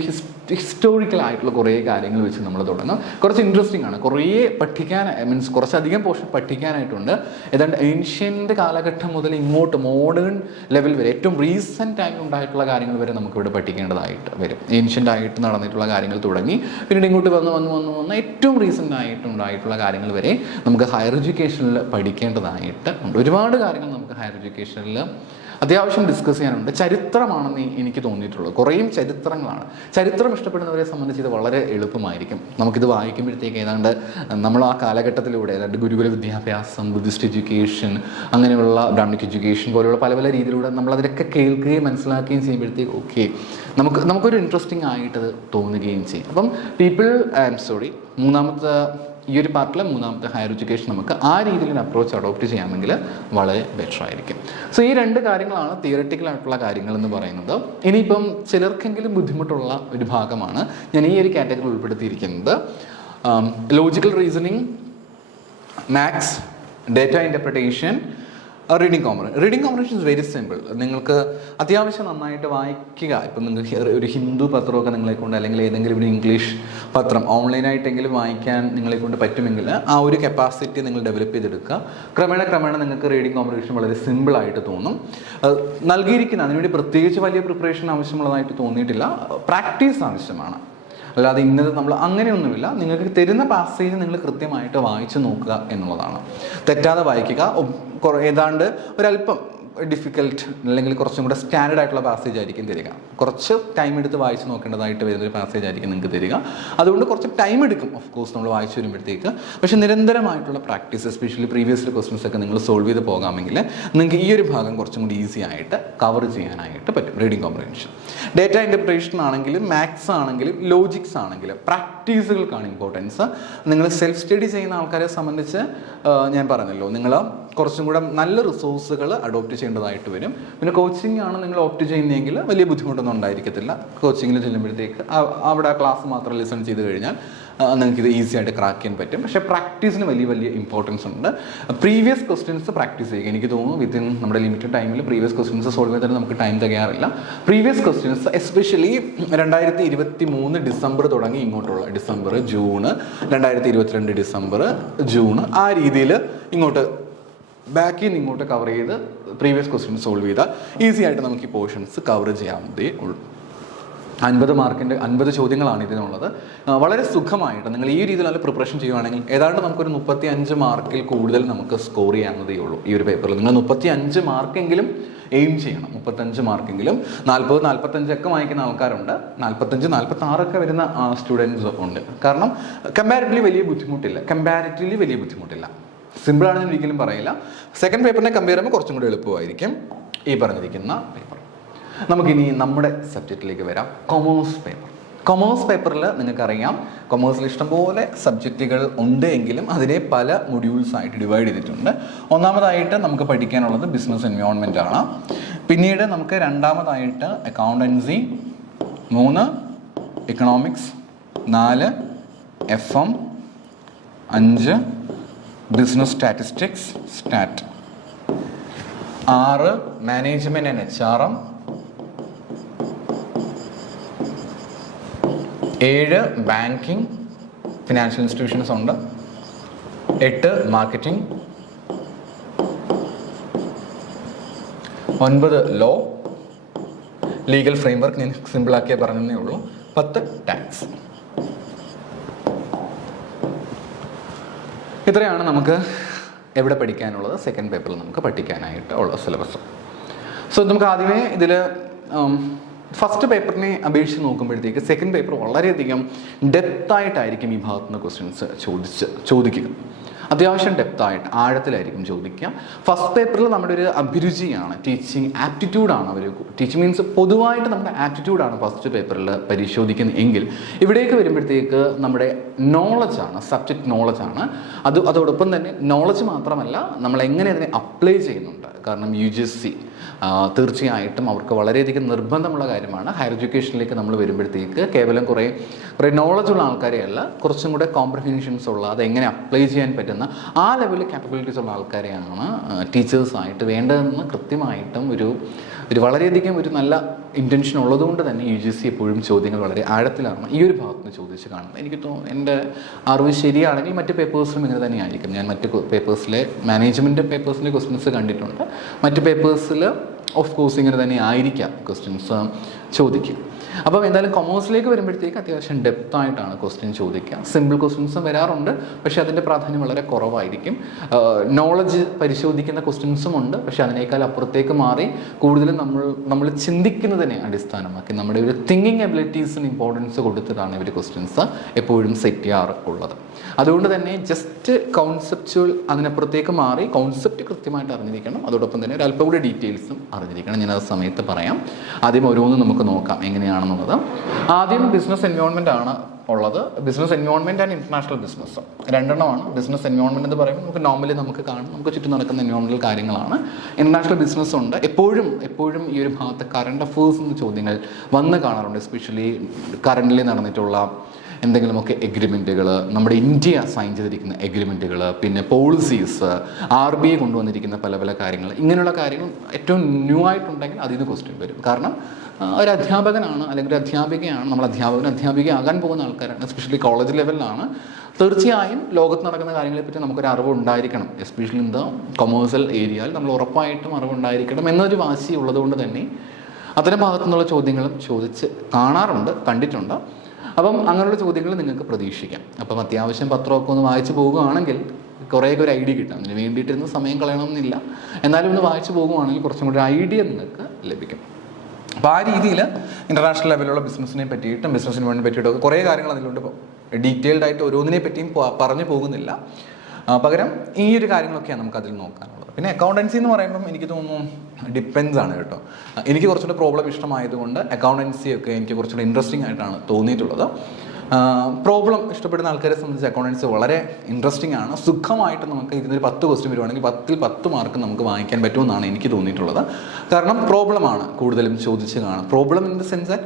ഹിസ്റ്റോറിക്കൽ ആയിട്ടുള്ള കുറേ കാര്യങ്ങൾ വെച്ച് നമ്മൾ തുടങ്ങും. കുറച്ച് ഇൻട്രസ്റ്റിംഗ് ആണ്, കുറേ പഠിക്കാൻ, മീൻസ് കുറച്ചധികം പോർഷൻ പഠിക്കാനായിട്ടുണ്ട്. ഏതാണ്ട് ഏൻഷ്യൻ്റ് കാലഘട്ടം മുതൽ ഇങ്ങോട്ട് മോഡേൺ ലെവൽ വരെ, ഏറ്റവും റീസെൻ്റ് ആയിട്ട് ഉണ്ടായിട്ടുള്ള കാര്യങ്ങൾ വരെ നമുക്കിവിടെ പഠിക്കേണ്ടതായിട്ട് വരും. ഏൻഷ്യൻ്റ് ആയിട്ട് നടന്നിട്ടുള്ള കാര്യങ്ങൾ തുടങ്ങി പിന്നീട് ഇങ്ങോട്ട് വന്ന് ഏറ്റവും റീസെൻ്റ് ആയിട്ട് ഉണ്ടായിട്ടുള്ള കാര്യങ്ങൾ വരെ നമുക്ക് ഹയർ എഡ്യൂക്കേഷനിൽ പഠിക്കേണ്ടതായിട്ട് ഉണ്ട്. ഒരുപാട് കാര്യങ്ങൾ നമുക്ക് ഹയർ എഡ്യൂക്കേഷനിൽ അത്യാവശ്യം ഡിസ്കസ് ചെയ്യാനുണ്ട്. ചരിത്രമാണെന്ന് എനിക്ക് തോന്നിയിട്ടുള്ളത്, കുറേ ചരിത്രങ്ങളാണ്. ചരിത്രം ഇഷ്ടപ്പെടുന്നവരെ സംബന്ധിച്ച് ഇത് വളരെ എളുപ്പമായിരിക്കും. നമുക്കിത് വായിക്കുമ്പോഴത്തേക്ക് ഏതാണ്ട് നമ്മൾ ആ കാലഘട്ടത്തിലൂടെ ഏതാണ്ട് ഗുരുകുല വിദ്യാഭ്യാസം, ബുദ്ധിസ്റ്റ് എഡ്യൂക്കേഷൻ, അങ്ങനെയുള്ള ബ്രാഹ്മണിക് എഡ്യൂക്കേഷൻ പോലെയുള്ള പല രീതിയിലൂടെ നമ്മളതിനൊക്കെ കേൾക്കുകയും മനസ്സിലാക്കുകയും ചെയ്യുമ്പോഴത്തേക്ക് നമുക്കൊരു ഇൻട്രസ്റ്റിംഗ് ആയിട്ടത് തോന്നുകയും ചെയ്യും. അപ്പം ഈ ഒരു പാർട്ടിലെ മൂന്നാമത്തെ ഹയർ എഡ്യൂക്കേഷൻ നമുക്ക് ആ രീതിയിൽ അപ്രോച്ച് അഡോപ്റ്റ് ചെയ്യാമെങ്കിൽ വളരെ ബെറ്റർ ആയിരിക്കും. സോ ഈ 2 കാര്യങ്ങളാണ് തിയററ്റിക്കൽ ആയിട്ടുള്ള കാര്യങ്ങൾ എന്ന് പറയുന്നത്. ഇനിയിപ്പം ചിലർക്കെങ്കിലും ബുദ്ധിമുട്ടുള്ള ഒരു ഭാഗമാണ് ഞാൻ ഈ ഒരു കാറ്റഗറി ഉൾപ്പെടുത്തിയിരിക്കുന്നത്. Logical reasoning, maths, data interpretation, reading comprehension is very simple. നിങ്ങൾക്ക് അത്യാവശ്യം നന്നായിട്ട് വായിക്കുക. ഇപ്പം നിങ്ങൾക്ക് ഒരു ഹിന്ദു പത്രമൊക്കെ നിങ്ങളെ കൊണ്ട്, അല്ലെങ്കിൽ ഏതെങ്കിലും ഒരു ഇംഗ്ലീഷ് പത്രം ഓൺലൈനായിട്ടെങ്കിലും വായിക്കാൻ നിങ്ങളെ കൊണ്ട് പറ്റുമെങ്കിൽ ആ ഒരു കപ്പാസിറ്റി നിങ്ങൾ ഡെവലപ്പ് ചെയ്തെടുക്കുക. ക്രമേണ നിങ്ങൾക്ക് റീഡിംഗ് കോമ്പ്രിഹെൻഷൻ വളരെ സിമ്പിളായിട്ട് തോന്നും. നൽകിയിരിക്കുന്ന അതിനുവേണ്ടി പ്രത്യേകിച്ച് വലിയ പ്രിപ്പറേഷൻ ആവശ്യമുള്ളതായിട്ട് തോന്നിയിട്ടില്ല. പ്രാക്ടീസ് ആവശ്യമാണ്, അല്ലാതെ ഇന്നത് നമ്മൾ അങ്ങനെയൊന്നുമില്ല. നിങ്ങൾക്ക് തരുന്ന പാസേജ് നിങ്ങൾ കൃത്യമായിട്ട് വായിച്ചു നോക്കുക എന്നുള്ളതാണ്. തെറ്റാതെ വായിക്കുക. ഏതാണ്ട് ഒരല്പം ഡിഫിക്കൽട്ട് അല്ലെങ്കിൽ കുറച്ചും കൂടെ സ്റ്റാൻഡേർഡ് ആയിട്ടുള്ള പാസേജ് ആയിരിക്കും തരിക. കുറച്ച് ടൈം എടുത്ത് വായിച്ച് നോക്കേണ്ടതായിട്ട് വരുന്നൊരു പാസേജ് ആയിരിക്കും നിങ്ങൾക്ക് തരിക. അതുകൊണ്ട് കുറച്ച് ടൈം എടുക്കും ഓഫ് കോഴ്സ് നമ്മൾ വായിച്ചു വരുമ്പോഴത്തേക്ക്. പക്ഷേ നിരന്തരമായിട്ടുള്ള പ്രാക്ടീസ്, എസ്പെഷ്യലി പ്രീവിയസ് ക്വസ്റ്റ്യൻസ് ഒക്കെ നിങ്ങൾ സോൾവ് ചെയ്ത് പോകാമെങ്കിൽ നിങ്ങൾക്ക് ഈ ഒരു ഭാഗം കുറച്ചും കൂടി ഈസി ആയിട്ട് കവർ ചെയ്യാനായിട്ട് പറ്റും. റീഡിംഗ് കോമ്പ്രിഹെൻഷൻ, ഡേറ്റ ഇൻ്റർപ്രിറ്റേഷൻ ആണെങ്കിലും മാത്സ് ആണെങ്കിലും ലോജിക്സ് ആണെങ്കിലും പ്രാക്ടീസുകൾക്കാണ് ഇമ്പോർട്ടൻസ്. നിങ്ങൾ സെൽഫ് സ്റ്റഡി ചെയ്യുന്ന ആൾക്കാരെ സംബന്ധിച്ച് ഞാൻ പറഞ്ഞല്ലോ, നിങ്ങൾ കുറച്ചും കൂടെ നല്ല റിസോഴ്സുകൾ അഡോപ്റ്റ് ചെയ്യേണ്ടതായിട്ട് വരും. പിന്നെ കോച്ചിങ് ആണ് നിങ്ങൾ ഓപ്റ്റ് ചെയ്യുന്നതെങ്കിൽ വലിയ ബുദ്ധിമുട്ടൊന്നും ഉണ്ടായിരിക്കത്തില്ല. കോച്ചിങ്ങിൽ ചെല്ലുമ്പോഴത്തേക്ക് അവിടെ ആ ക്ലാസ് മാത്രം ലിസൺ ചെയ്ത് കഴിഞ്ഞാൽ നിങ്ങൾക്കിത് ഈസി ആയിട്ട് ക്രാക്ക് ചെയ്യാൻ പറ്റും. പക്ഷേ പ്രാക്ടീസിന് വലിയ ഇമ്പോർട്ടൻസ് ഉണ്ട്. പ്രീവിയസ് ക്വസ്റ്റ്യൻസ് പ്രാക്ടീസ് ചെയ്യുക. എനിക്ക് തോന്നുന്നു വിത്തിൻ നമ്മുടെ ലിമിറ്റഡ് ടൈമിൽ പ്രീവിയസ് ക്വസ്റ്റ്യൻസ് സോൾവ് ചെയ്താൽ നമുക്ക് ടൈം തികയാറില്ല. പ്രീവിയസ് ക്വസ്റ്റ്യൻസ് എസ്പെഷ്യലി 2023 ഡിസംബർ തുടങ്ങി ഇങ്ങോട്ടുള്ള ഡിസംബർ, ജൂൺ, 2022 ഡിസംബർ, ജൂൺ, ആ രീതിയിൽ ഇങ്ങോട്ട് ബാക്കിൽ നിന്ന് ഇങ്ങോട്ട് കവർ ചെയ്ത് പ്രീവിയസ് ക്വസ്റ്റ്യൻ സോൾവ് ചെയ്താൽ ഈസി ആയിട്ട് നമുക്ക് ഈ പോർഷൻസ് കവർ ചെയ്യാവുന്നതേ ഉള്ളൂ. 50 മാർക്കിൻ്റെ 50 ചോദ്യങ്ങളാണ് ഇതിനുള്ളത്. വളരെ സുഖമായിട്ട് നിങ്ങൾ ഈ രീതിയിൽ നല്ല പ്രിപ്പറേഷൻ ചെയ്യുകയാണെങ്കിൽ ഏതാണ്ട് നമുക്കൊരു 35 മാർക്കിൽ കൂടുതൽ നമുക്ക് സ്കോർ ചെയ്യാവുന്നതേ ഉള്ളൂ ഈ ഒരു പേപ്പറിൽ. നിങ്ങൾ 35 മാർക്കെങ്കിലും എയിം ചെയ്യണം. 35 മാർക്കെങ്കിലും. 40, 45 ഒക്കെ വാങ്ങിക്കുന്ന ആൾക്കാരുണ്ട്. 45, 46 ഒക്കെ വരുന്ന സ്റ്റുഡൻസ് ഉണ്ട്. കാരണം കമ്പാരിറ്റീവ്ലി വലിയ ബുദ്ധിമുട്ടില്ല. സിമ്പിളാണെന്ന് ഒരിക്കലും പറയില്ല. സെക്കൻഡ് പേപ്പറിനെ കമ്പയർ ചെയ്യുമ്പോൾ കുറച്ചും കൂടി എളുപ്പമായിരിക്കും ഈ പറഞ്ഞിരിക്കുന്ന പേപ്പർ. നമുക്കിനി നമ്മുടെ സബ്ജക്റ്റിലേക്ക് വരാം. കൊമേഴ്സ് പേപ്പറിൽ നിങ്ങൾക്കറിയാം, കൊമേഴ്സിൽ ഇഷ്ടംപോലെ സബ്ജക്റ്റുകൾ ഉണ്ട് എങ്കിലും അതിനെ പല മൊഡ്യൂൾസ് ആയിട്ട് ഡിവൈഡ് ചെയ്തിട്ടുണ്ട്. ഒന്നാമതായിട്ട് നമുക്ക് പഠിക്കാനുള്ളത് ബിസിനസ് എൻവയോൺമെൻ്റ് ആണ്. പിന്നീട് നമുക്ക് രണ്ടാമതായിട്ട് accountancy, 3 economics, 4 FM, 5 business statistics stat, 6 management and HRM, 7 banking financial institutions ഉണ്ട്, 8 മാർക്കറ്റിംഗ്, 9 ലോ, ലീഗൽ ഫ്രെയിംവർക്ക് ഞാൻ സിമ്പിളാക്കിയേ പറഞ്ഞതേ ഉള്ളൂ, 10 ടാക്സ്. ഇത്രയാണ് നമുക്ക് എവിടെ പഠിക്കാനുള്ളത്, സെക്കൻഡ് പേപ്പറിൽ നമുക്ക് പഠിക്കാനായിട്ട് ഉള്ള സിലബസ്. സോ നമുക്ക് ആദ്യമേ ഇതിൽ ഫസ്റ്റ് പേപ്പറിനെ അപേക്ഷിച്ച് നോക്കുമ്പോഴത്തേക്ക് സെക്കൻഡ് പേപ്പർ വളരെയധികം ഡെപ്തായിട്ടായിരിക്കും ഈ ഭാഗത്തു നിന്ന് ക്വസ്റ്റ്യൻസ് ചോദിക്കുക. അത്യാവശ്യം ഡെപ്തായിട്ട് ആഴത്തിലായിരിക്കും ചോദിക്കുക. ഫസ്റ്റ് പേപ്പറിൽ നമ്മുടെ ഒരു അഭിരുചിയാണ്, ടീച്ചിങ് ആപ്റ്റിറ്റ്യൂഡാണ് അവർ. ടീച്ചിങ് മീൻസ് പൊതുവായിട്ട് നമ്മുടെ ആപ്റ്റിറ്റ്യൂഡാണ് ഫസ്റ്റ് പേപ്പറിൽ പരിശോധിക്കുന്നത് എങ്കിൽ ഇവിടേക്ക് വരുമ്പോഴത്തേക്ക് നമ്മുടെ നോളജാണ്, സബ്ജക്റ്റ് നോളജാണ്. അതോടൊപ്പം തന്നെ നോളജ് മാത്രമല്ല, നമ്മൾ എങ്ങനെ അതിനെ അപ്ലൈ ചെയ്യുന്നുണ്ട്. കാരണം UGC തീർച്ചയായിട്ടും അവർക്ക് വളരെയധികം നിർബന്ധമുള്ള കാര്യമാണ്. ഹയർ എഡ്യൂക്കേഷനിലേക്ക് നമ്മൾ വരുമ്പോഴത്തേക്ക് കേവലം കുറേ നോളജുള്ള ആൾക്കാരെ അല്ല, കുറച്ചും കൂടെ കോംപ്രഹെൻഷൻസ് ഉള്ള, അതെങ്ങനെ അപ്ലൈ ചെയ്യാൻ പറ്റുന്ന ആ ലെവലിൽ ക്യാപ്പബിലിറ്റീസ് ഉള്ള ആൾക്കാരെയാണ് ടീച്ചേഴ്സായിട്ട് വേണ്ടതെന്ന് കൃത്യമായിട്ടും ഒരു വളരെയധികം ഒരു നല്ല ഇൻറ്റൻഷൻ ഉള്ളതുകൊണ്ട് തന്നെ UGC എപ്പോഴും ചോദ്യങ്ങൾ വളരെ ആഴത്തിലാണ് ഈ ഒരു ഭാഗത്ത് നിന്ന് ചോദിച്ച് കാണുന്നത്. എനിക്ക് തോന്നുന്നു, എൻ്റെ അറിവ് ശരിയാണെങ്കിൽ മറ്റ് പേപ്പേഴ്സിലും ഇങ്ങനെ തന്നെയായിരിക്കും. ഞാൻ മറ്റ് പേപ്പേഴ്സിലെ മാനേജ്മെൻറ്റ് പേപ്പേഴ്സിലെ ക്വസ്റ്റ്യൻസ് കണ്ടിട്ടുണ്ട്. മറ്റ് പേപ്പേഴ്സിൽ ഓഫ് കോഴ്സ് ഇങ്ങനെ തന്നെ ആയിരിക്കാം ക്വസ്റ്റ്യൻസ് ചോദിക്കുക. അപ്പോൾ എന്തായാലും കൊമേഴ്സിലേക്ക് വരുമ്പോഴത്തേക്ക് അത്യാവശ്യം ഡെപ്തായിട്ടാണ് ക്വസ്റ്റ്യൻ ചോദിക്കുക. സിമ്പിൾ ക്വസ്റ്റ്യൻസും വരാറുണ്ട്, പക്ഷേ അതിൻ്റെ പ്രാധാന്യം വളരെ കുറവായിരിക്കും. നോളജ് പരിശോധിക്കുന്ന ക്വസ്റ്റ്യൻസും ഉണ്ട്, പക്ഷേ അതിനേക്കാൾ അപ്പുറത്തേക്ക് മാറി കൂടുതലും നമ്മൾ ചിന്തിക്കുന്നതിനെ അടിസ്ഥാനമാക്കി നമ്മുടെ ഒരു തിങ്കിങ് എബിലിറ്റീസിന് ഇമ്പോർട്ടൻസ് കൊടുത്തിട്ടാണ് ഇവർ ക്വസ്റ്റ്യൻസ് എപ്പോഴും സെറ്റ് ചെയ്യാറുള്ളത്. അതുകൊണ്ട് തന്നെ ജസ്റ്റ് കോൺസെപ്റ്റുകൾ അതിനപ്പുറത്തേക്ക് മാറി കോൺസെപ്റ്റ് കൃത്യമായിട്ട് അറിഞ്ഞിരിക്കണം. അതോടൊപ്പം തന്നെ ഒരു അല്പം കൂടി ഡീറ്റെയിൽസും അറിഞ്ഞിരിക്കണം. ഞാൻ ആ സമയത്ത് പറയാം. ആദ്യം ഓരോന്നും നമുക്ക് നോക്കാം എങ്ങനെയാണെന്നുള്ളത്. ആദ്യം ബിസിനസ് എൻവയോൺമെൻ്റ് ആണ് ഉള്ളത്. Business environment and international business രണ്ടെണ്ണമാണ്. ബിസിനസ് എൻവയോൺമെൻറ്റ് എന്ന് പറയുമ്പോൾ നമുക്ക് കാണും, നമുക്ക് ചുറ്റും നടക്കുന്ന എൻവയോൺമെൻറ്റൽ കാര്യങ്ങളാണ്. ഇൻ്റർനാഷണൽ ബിസിനസ് ഉണ്ട്. എപ്പോഴും ഈ ഒരു ഭാഗത്ത് കറണ്ട് അഫേഴ്സ് എന്ന ചോദ്യങ്ങൾ വന്ന് കാണാറുണ്ട്. എസ്പെഷ്യലി കറൻ്റിൽ നടന്നിട്ടുള്ള എന്തെങ്കിലുമൊക്കെ എഗ്രിമെൻറ്റുകൾ, നമ്മുടെ ഇന്ത്യ സൈൻ ചെയ്തിരിക്കുന്ന എഗ്രിമെൻറ്റുകൾ, പിന്നെ പോളിസീസ്, RBI കൊണ്ടുവന്നിരിക്കുന്ന പല പല കാര്യങ്ങൾ, ഇങ്ങനെയുള്ള കാര്യങ്ങൾ ഏറ്റവും ന്യൂ ആയിട്ടുണ്ടെങ്കിൽ അതിൽ നിന്ന് ക്വസ്റ്റ്യൻ വരും. കാരണം ഒരു അധ്യാപകനാണ് അല്ലെങ്കിൽ ഒരു അധ്യാപികയാണ്, നമ്മൾ അധ്യാപികയാകാൻ പോകുന്ന ആൾക്കാരാണ്, എസ്പെഷ്യലി കോളേജ് ലെവലിലാണ്. തീർച്ചയായും ലോകത്ത് നടക്കുന്ന കാര്യങ്ങളെപ്പറ്റി നമുക്കൊരു അറിവ് ഉണ്ടായിരിക്കണം. എസ്പെഷ്യലി ഇൻ ദ കൊമേഴ്സ്യൽ ഏരിയയിൽ നമ്മൾ ഉറപ്പായിട്ടും അറിവുണ്ടായിരിക്കണം എന്നൊരു വാശി ഉള്ളതുകൊണ്ട് തന്നെ അത്തരം ഭാഗത്തു നിന്നുള്ള ചോദ്യങ്ങളും ചോദിച്ച് കാണാറുണ്ട്, കണ്ടിട്ടുണ്ട്. അപ്പം അങ്ങനെയുള്ള ചോദ്യങ്ങൾ നിങ്ങൾക്ക് പ്രതീക്ഷിക്കാം. അപ്പം അത്യാവശ്യം പത്രമൊക്കെ ഒന്ന് വായിച്ചു പോകുകയാണെങ്കിൽ കുറേയൊക്കെ ഒരു ഐഡിയ കിട്ടാം. അതിന് വേണ്ടിയിട്ടിരുന്ന് സമയം കളയണമെന്നില്ല, എന്നാലും ഒന്ന് വായിച്ചു പോകുകയാണെങ്കിൽ കുറച്ചും കൂടി ഐഡിയ നിങ്ങൾക്ക് ലഭിക്കും. അപ്പോൾ ആ രീതിയിൽ ഇൻ്റർനാഷണൽ ലെവലിലുള്ള ബിസിനസ്സിനെ പറ്റിയിട്ടും ബിസിനസ് ഇൻവെസ്റ്റ്മെൻറ്റിനെ പറ്റിയിട്ടൊക്കെ കുറേ കാര്യങ്ങൾ അതിലുണ്ട്. ഡീറ്റെയിൽഡ് ആയിട്ട് ഓരോന്നിനെ പറ്റിയും പറഞ്ഞു പോകുന്നില്ല. പകരം ഈ ഒരു കാര്യങ്ങളൊക്കെയാണ് നമുക്ക് അതിൽ നോക്കാനുള്ളത്. പിന്നെ അക്കൗണ്ടൻസി എന്ന് പറയുമ്പം എനിക്ക് തോന്നുന്നു ഡിപ്പെൻസ് ആണ് കേട്ടോ. എനിക്ക് കുറച്ചുകൂടെ പ്രോബ്ലം ഇഷ്ടമായതുകൊണ്ട് അക്കൗണ്ടൻസി ഒക്കെ എനിക്ക് കുറച്ചുകൂടെ ഇൻട്രസ്റ്റിംഗ് ആയിട്ടാണ് തോന്നിയിട്ടുള്ളത്. പ്രോബ്ലം ഇഷ്ടപ്പെടുന്ന ആൾക്കാരെ സംബന്ധിച്ച് അക്കൗണ്ടൻസി വളരെ ഇൻട്രസ്റ്റിംഗ് ആണ്. സുഖമായിട്ട് നമുക്ക് ഇതിനൊരു 10 ക്വസ്റ്റ്യൻ വരുവാണെങ്കിൽ 10ൽ 10 മാർക്ക് നമുക്ക് വാങ്ങിക്കാൻ പറ്റുമെന്നാണ് എനിക്ക് തോന്നിയിട്ടുള്ളത്. കാരണം പ്രോബ്ലമാണ് കൂടുതലും ചോദിച്ച് കാണും. പ്രോബ്ലം ഇൻ ദ സെൻസ്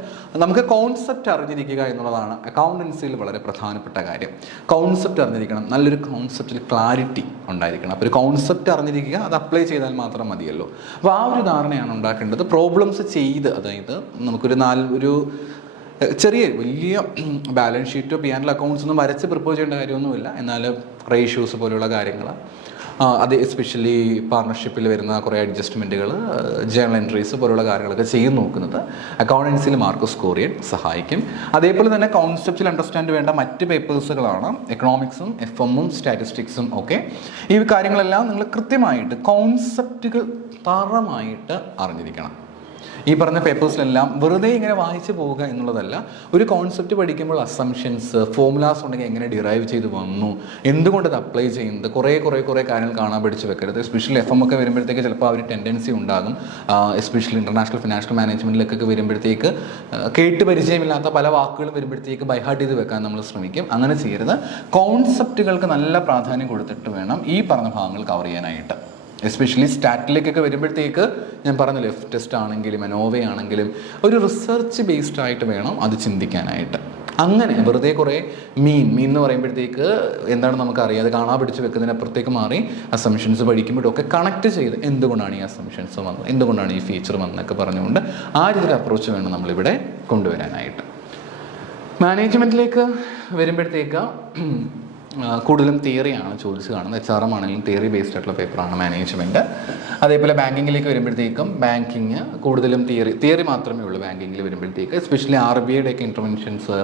നമുക്ക് കോൺസെപ്റ്റ് അറിഞ്ഞിരിക്കുക എന്നുള്ളതാണ് അക്കൗണ്ടൻസിയിൽ വളരെ പ്രധാനപ്പെട്ട കാര്യം. കോൺസെപ്റ്റ് അറിഞ്ഞിരിക്കണം, നല്ലൊരു കോൺസെപ്റ്റിൽ ക്ലാരിറ്റി ഉണ്ടായിരിക്കണം. അപ്പോൾ ഒരു കോൺസെപ്റ്റ് അറിഞ്ഞിരിക്കുക, അത് അപ്ലൈ ചെയ്താൽ മാത്രം മതിയല്ലോ. അപ്പോൾ ആ ഒരു ധാരണയാണ് ഉണ്ടാക്കേണ്ടത്. പ്രോബ്ലംസ് ചെയ്ത്, അതായത് നമുക്കൊരു വലിയ ബാലൻസ് ഷീറ്റോ P&L അക്കൗണ്ട്സ് ഒന്നും വരച്ച് പ്രിപ്പയർ ചെയ്യേണ്ട കാര്യമൊന്നുമില്ല. എന്നാൽ റേഷ്യോസ് പോലെയുള്ള കാര്യങ്ങൾ, അത് എസ്പെഷ്യലി പാർട്ണർഷിപ്പിൽ വരുന്ന കുറേ അഡ്ജസ്റ്റ്മെൻറ്റുകൾ, ജേണൽ എൻട്രീസ് പോലുള്ള കാര്യങ്ങളൊക്കെ ചെയ്ത് നോക്കുന്നത് അക്കൗണ്ടൻസിയിൽ മാർക്ക് സ്കോർ ചെയ്യാൻ സഹായിക്കും. അതേപോലെ തന്നെ കോൺസെപ്റ്റിൽ അണ്ടർസ്റ്റാൻഡ് വേണ്ട മറ്റ് പേപ്പേഴ്സുകളാണ് എക്കണോമിക്സും FM-ഉം സ്റ്റാറ്റിസ്റ്റിക്സും ഒക്കെ. ഈ കാര്യങ്ങളെല്ലാം നിങ്ങൾ കൃത്യമായിട്ട് കോൺസെപ്റ്റുകൾ തറമായിട്ട് അറിഞ്ഞിരിക്കണം. ഈ പറഞ്ഞ പേപ്പേഴ്സിലെല്ലാം വെറുതെ ഇങ്ങനെ വായിച്ചു പോവുക എന്നുള്ളതല്ല. ഒരു കോൺസെപ്റ്റ് പഠിക്കുമ്പോൾ അസംഷൻസ്, ഫോർമുലാസ് ഉണ്ടെങ്കിൽ എങ്ങനെ ഡിറൈവ് ചെയ്ത് വന്നു, എന്തുകൊണ്ട് അത് അപ്ലൈ ചെയ്യുന്നത്, കുറേ കാര്യങ്ങൾ കാണാൻ പഠിച്ച് വെക്കരുത്. എസ്പെഷ്യലി FM ഒക്കെ വരുമ്പോഴത്തേക്ക് ചിലപ്പോൾ ആ ഒരു ടെൻഡൻസി ഉണ്ടാകും. എസ്പെഷ്യലി ഇൻ്റർനാഷണൽ ഫിനാൻഷ്യൽ മാനേജ്മെൻറ്റിലേക്കൊക്കെ വരുമ്പോഴത്തേക്ക് കേട്ട് പരിചയമില്ലാത്ത പല വാക്കുകളും വരുമ്പോഴത്തേക്ക് ബൈഹാർട്ട് ചെയ്ത് വെക്കാൻ നമ്മൾ ശ്രമിക്കും. അങ്ങനെ ചെയ്യരുത്. കോൺസെപ്റ്റുകൾക്ക് നല്ല പ്രാധാന്യം കൊടുത്തിട്ട് വേണം ഈ പറഞ്ഞ ഭാഗങ്ങൾ കവർ ചെയ്യാനായിട്ട്. എസ്പെഷ്യലി സ്റ്റാറ്റിലേക്കൊക്കെ വരുമ്പോഴത്തേക്ക് ഞാൻ പറഞ്ഞല്ലോ, ടെസ്റ്റ് ആണെങ്കിലും അനോവ ആണെങ്കിലും ഒരു റിസർച്ച് ബേസ്ഡ് ആയിട്ട് വേണം അത് ചിന്തിക്കാനായിട്ട്. അങ്ങനെ വെറുതെ കുറേ മീൻ എന്ന് പറയുമ്പോഴത്തേക്ക് എന്താണ് നമുക്കറിയാം, അത് കാണാൻ പിടിച്ച് വെക്കുന്നതിനപ്പുറത്തേക്ക് മാറി അസംഷൻസ് പഠിക്കുമ്പോഴൊക്കെ കണക്ട് ചെയ്ത് എന്തുകൊണ്ടാണ് ഈ അസംഷൻസ് വന്നത്, എന്തുകൊണ്ടാണ് ഈ ഫീച്ചർ വന്നതൊക്കെ പറഞ്ഞുകൊണ്ട് ആ രീതിയിൽ അപ്രോച്ച് വേണം നമ്മളിവിടെ കൊണ്ടുവരാനായിട്ട്. മാനേജ്മെൻറ്റിലേക്ക് വരുമ്പോഴത്തേക്ക് കൂടുതലും തിയറിയാണ് ചോദിച്ച് കാണുന്നത്. HRM ആണെങ്കിലും തിയറി ബേസ്ഡ് ആയിട്ടുള്ള പേപ്പറാണ് മാനേജ്മെൻറ്റ്. അതേപോലെ ബാങ്കിങ്ങിലേക്ക് വരുമ്പോഴത്തേക്കും ബാങ്കിങ് കൂടുതലും തിയറി മാത്രമേ ഉള്ളൂ. ബാങ്കിങ്ങിൽ വരുമ്പോഴത്തേക്ക് എസ്പെഷ്യലി RBIയുടെ ഒക്കെ ഇൻ്റർവെൻഷൻസ്,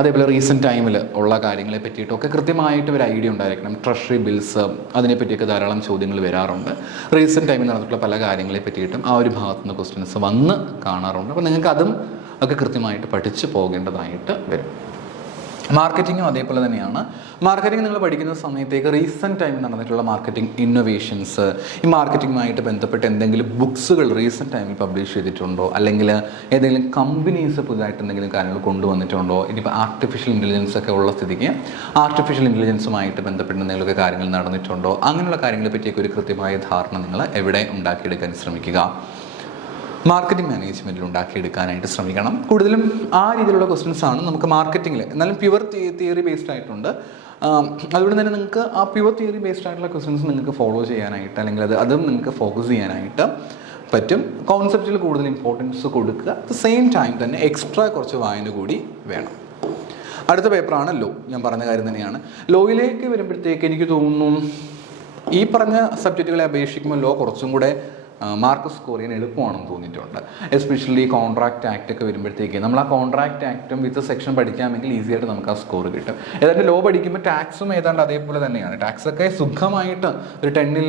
അതേപോലെ റീസെൻറ്റ് ടൈമിൽ ഉള്ള കാര്യങ്ങളെ പറ്റിയിട്ടൊക്കെ കൃത്യമായിട്ട് ഒരു ഐഡിയ ഉണ്ടായിരിക്കണം. ട്രഷറി ബിൽസ്, അതിനെപ്പറ്റിയൊക്കെ ധാരാളം ചോദ്യങ്ങൾ വരാറുണ്ട്. റീസെൻറ്റ് ടൈമിൽ നടന്നിട്ടുള്ള പല കാര്യങ്ങളെ പറ്റിയിട്ടും ആ ഒരു ഭാഗത്തു നിന്ന് ക്വസ്റ്റ്യൻസ് വന്ന് കാണാറുണ്ട്. അപ്പോൾ നിങ്ങൾക്ക് അതും ഒക്കെ കൃത്യമായിട്ട് പഠിച്ചു പോകേണ്ടതായിട്ട് വരും. മാർക്കറ്റിങ്ങും അതേപോലെ തന്നെയാണ്. മാർക്കറ്റിംഗ് നിങ്ങൾ പഠിക്കുന്ന സമയത്തേക്ക് റീസെൻറ്റ് ടൈമിൽ നടന്നിട്ടുള്ള മാർക്കറ്റിംഗ് ഇന്നൊവേഷൻസ്, ഈ മാർക്കറ്റിങ്ങുമായിട്ട് ബന്ധപ്പെട്ട് എന്തെങ്കിലും ബുക്സുകൾ റീസെൻറ്റ് ടൈമിൽ പബ്ലിഷ് ചെയ്തിട്ടുണ്ടോ, അല്ലെങ്കിൽ ഏതെങ്കിലും കമ്പനീസ് പുതുതായിട്ട് എന്തെങ്കിലും കാര്യങ്ങൾ കൊണ്ടുവന്നിട്ടുണ്ടോ, ഇനിയിപ്പോൾ ആർട്ടിഫിഷ്യൽ ഇൻ്റലിജൻസ് ഒക്കെ ഉള്ള സ്ഥിതിക്ക് ആർട്ടിഫിഷ്യൽ ഇൻ്റലിജൻസുമായിട്ട് ബന്ധപ്പെട്ട് എന്തെങ്കിലുമൊക്കെ കാര്യങ്ങൾ നടന്നിട്ടുണ്ടോ, അങ്ങനെയുള്ള കാര്യങ്ങളെ പറ്റിയൊക്കെ ഒരു കൃത്യമായ ധാരണ നിങ്ങൾ എവിടെ ഉണ്ടാക്കിയെടുക്കാൻ ശ്രമിക്കുക. മാർക്കറ്റിംഗ് മാനേജ്മെൻറ്റിൽ ഉണ്ടാക്കിയെടുക്കാനായിട്ട് ശ്രമിക്കണം. കൂടുതലും ആ രീതിയിലുള്ള ക്വസ്റ്റ്യൻസാണ് നമുക്ക് മാർക്കറ്റിങ്ങിൽ. എന്നാലും പ്യുവർ തിയറി ബേസ്ഡ് ആയിട്ടുണ്ട്. അതുകൊണ്ട് തന്നെ നിങ്ങൾക്ക് ആ പ്യുവർ തിയറി ബേസ്ഡ് ആയിട്ടുള്ള ക്വസ്റ്റ്യൻസ് നിങ്ങൾക്ക് ഫോളോ ചെയ്യാനായിട്ട്, അല്ലെങ്കിൽ അതും നിങ്ങൾക്ക് ഫോക്കസ് ചെയ്യാനായിട്ട് പറ്റും. കോൺസെപ്റ്റിൽ കൂടുതൽ ഇമ്പോർട്ടൻസ് കൊടുക്കുക. അറ്റ് ദ സെയിം ടൈം തന്നെ എക്സ്ട്രാ കുറച്ച് വായന കൂടി വേണം. അടുത്ത പേപ്പറാണ് ലോ. ഞാൻ പറഞ്ഞ കാര്യം തന്നെയാണ്. ലോയിലേക്ക് വരുമ്പോഴത്തേക്ക് എനിക്ക് തോന്നുന്നു ഈ പറഞ്ഞ സബ്ജക്റ്റുകളെ അപേക്ഷിക്കുമ്പോൾ ലോ കുറച്ചും കൂടെ മാർക്ക് സ്കോർ ചെയ്യാൻ എളുപ്പമാണെന്ന് തോന്നിയിട്ടുണ്ട്. എസ്പെഷ്യലി കോൺട്രാക്ട് ആക്ട് ഒക്കെ വരുമ്പോഴത്തേക്ക് നമ്മൾ ആ കോൺട്രാക്ട് ആക്റ്റും വിത്ത് സെക്ഷൻ പഠിക്കാമെങ്കിൽ ഈസി ആയിട്ട് നമുക്ക് ആ സ്കോർ കിട്ടും. ഏതാണ്ട് ലോ പഠിക്കുമ്പോൾ ടാക്സും ഏതാണ്ട് അതേപോലെ തന്നെയാണ്. ടാക്സൊക്കെ സുഖമായിട്ട് ഒരു 10ൽ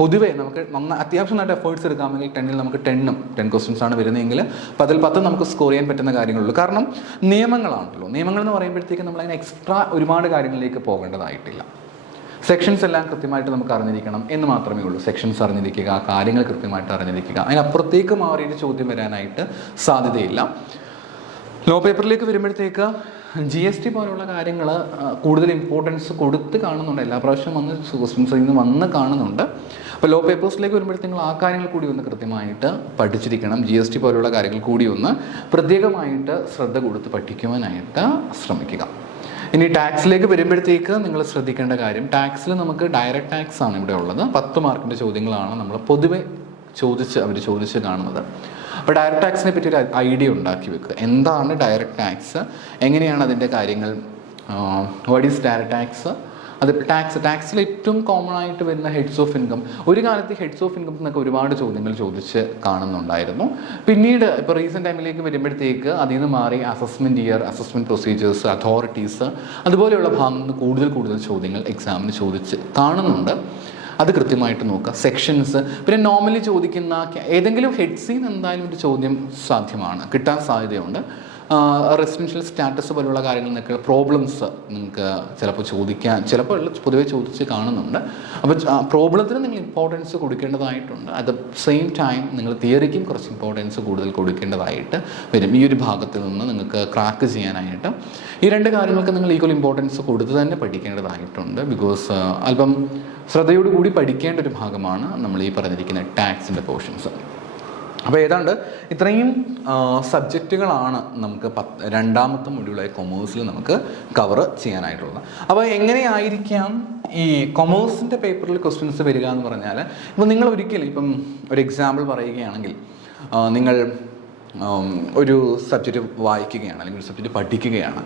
പൊതുവേ നമുക്ക് അത്യാവശ്യം നന്നായിട്ട് എഫേർട്സ് എടുക്കാമെങ്കിൽ 10ൽ നമുക്ക് 10 ക്വസ്റ്റ്യൻസ് ആണ് വരുന്നതെങ്കിൽ 10ൽ 10 നമുക്ക് സ്കോർ ചെയ്യാൻ പറ്റുന്ന കാര്യങ്ങളുള്ളൂ. കാരണം നിയമങ്ങളാണല്ലോ. നിയമങ്ങൾ എന്ന് പറയുമ്പോഴത്തേക്ക് നമ്മളതിന് എക്സ്ട്രാ ഒരുപാട് കാര്യങ്ങളിലേക്ക് പോകേണ്ടതായിട്ടില്ല. സെക്ഷൻസ് എല്ലാം കൃത്യമായിട്ട് നമുക്ക് അറിഞ്ഞിരിക്കണം എന്ന് മാത്രമേ ഉള്ളൂ. സെക്ഷൻസ് അറിഞ്ഞിരിക്കുക, കാര്യങ്ങൾ കൃത്യമായിട്ട് അറിഞ്ഞിരിക്കുക. അതിനപ്പുറത്തേക്ക് മാറിയൊരു ചോദ്യം വരാനായിട്ട് സാധ്യതയില്ല. ലോ പേപ്പറിലേക്ക് വരുമ്പോഴത്തേക്ക് GST പോലുള്ള കാര്യങ്ങൾ കൂടുതൽ ഇമ്പോർട്ടൻസ് കൊടുത്ത് കാണുന്നുണ്ട്. എല്ലാ പ്രാവശ്യവും വന്ന് ക്വസ്റ്റ്യൻസിൽ നിന്ന് വന്ന് കാണുന്നുണ്ട്. അപ്പോൾ ലോ പേപ്പേഴ്സിലേക്ക് വരുമ്പോഴത്തേക്കും ആ കാര്യങ്ങൾ കൂടി ഒന്ന് കൃത്യമായിട്ട് പഠിച്ചിരിക്കണം. GST പോലുള്ള കാര്യങ്ങൾ കൂടി ഒന്ന് പ്രത്യേകമായിട്ട് ശ്രദ്ധ കൊടുത്ത് പഠിക്കുവാനായിട്ട് ശ്രമിക്കുക. ഇനി ടാക്സിലേക്ക് വരുമ്പോഴത്തേക്ക് നിങ്ങൾ ശ്രദ്ധിക്കേണ്ട കാര്യം, ടാക്സിൽ നമുക്ക് ഡയറക്റ്റ് ടാക്സ് ആണ് ഇവിടെ ഉള്ളത്. 10 മാർക്കിൻ്റെ ചോദ്യങ്ങളാണ് നമ്മൾ പൊതുവെ അവർ ചോദിച്ച് കാണുന്നത്. അപ്പോൾ ഡയറക്റ്റ് ടാക്സിനെ പറ്റി ഒരു ഐഡിയ ഉണ്ടാക്കി വെക്കുക. എന്താണ് ഡയറക്റ്റ് ടാക്സ്, എങ്ങനെയാണ് അതിൻ്റെ കാര്യങ്ങൾ, വാട്ട് ഈസ് ഡയറക്റ്റ് ടാക്സ്, അത് ടാക്സിൽ ഏറ്റവും കോമൺ ആയിട്ട് വരുന്ന ഹെഡ്സ് ഓഫ് ഇൻകം. ഒരു കാലത്ത് ഹെഡ്സ് ഓഫ് ഇൻകം എന്നൊക്കെ ഒരുപാട് ചോദ്യങ്ങൾ ചോദിച്ച് കാണുന്നുണ്ടായിരുന്നു. പിന്നീട് ഇപ്പോൾ റീസെൻറ്റ് ടൈമിലേക്ക് വരുമ്പോഴത്തേക്ക് അതിൽ നിന്ന് മാറി assessment year, assessment procedures, authorities, അതുപോലെയുള്ള ഭാഗങ്ങളിൽ നിന്ന് കൂടുതൽ ചോദ്യങ്ങൾ എക്സാമിന് ചോദിച്ച് കാണുന്നുണ്ട്. അത് കൃത്യമായിട്ട് നോക്കുക. സെക്ഷൻസ്, പിന്നെ നോർമലി ചോദിക്കുന്ന ഏതെങ്കിലും ഹെഡ്സിൽ നിന്ന് എന്തായാലും ഒരു ചോദ്യം സാധ്യമാണ്, കിട്ടാൻ സാധ്യതയുണ്ട്. റെസിഡൻഷ്യൽ സ്റ്റാറ്റസ് പോലുള്ള കാര്യങ്ങളിൽ നിന്നൊക്കെ പ്രോബ്ലംസ് നിങ്ങൾക്ക് ചിലപ്പോൾ പൊതുവെ ചോദിച്ച് കാണുന്നുണ്ട്. അപ്പോൾ പ്രോബ്ലത്തിന് നിങ്ങൾ ഇമ്പോർട്ടൻസ് കൊടുക്കേണ്ടതായിട്ടുണ്ട്. അറ്റ് ദ സെയിം ടൈം നിങ്ങൾ തിയറിക്കും കുറച്ച് ഇമ്പോർട്ടൻസ് കൂടുതൽ കൊടുക്കേണ്ടതായിട്ട് വരും. ഈ ഒരു ഭാഗത്തിൽ നിന്ന് നിങ്ങൾക്ക് ക്രാക്ക് ചെയ്യാനായിട്ട് ഈ 2 കാര്യങ്ങൾക്ക് നിങ്ങൾ ഈക്വൽ ഇമ്പോർട്ടൻസ് കൊടുത്ത് തന്നെ പഠിക്കേണ്ടതായിട്ടുണ്ട്. ബിക്കോസ് അല്പം ശ്രദ്ധയോടുകൂടി പഠിക്കേണ്ട ഒരു ഭാഗമാണ് നമ്മൾ ഈ പറഞ്ഞിരിക്കുന്ന ടാക്സിൻ്റെ പോർഷൻസ്. അപ്പോൾ ഏതാണ്ട് ഇത്രയും സബ്ജക്റ്റുകളാണ് നമുക്ക് രണ്ടാമത്തെ മൊഡ്യൂളായ കൊമേഴ്സിൽ നമുക്ക് കവർ ചെയ്യാനായിട്ടുള്ളത്. അപ്പോൾ എങ്ങനെയായിരിക്കാം ഈ കൊമേഴ്സിൻ്റെ പേപ്പറിൽ ക്വസ്റ്റ്യൻസ് വരിക എന്ന് പറഞ്ഞാൽ, ഇപ്പോൾ നിങ്ങൾ ഒരിക്കലും ഇപ്പം ഒരു എക്സാമ്പിൾ പറയുകയാണെങ്കിൽ, നിങ്ങൾ ഒരു സബ്ജക്റ്റ് വായിക്കുകയാണ് അല്ലെങ്കിൽ ഒരു സബ്ജക്റ്റ് പഠിക്കുകയാണ്.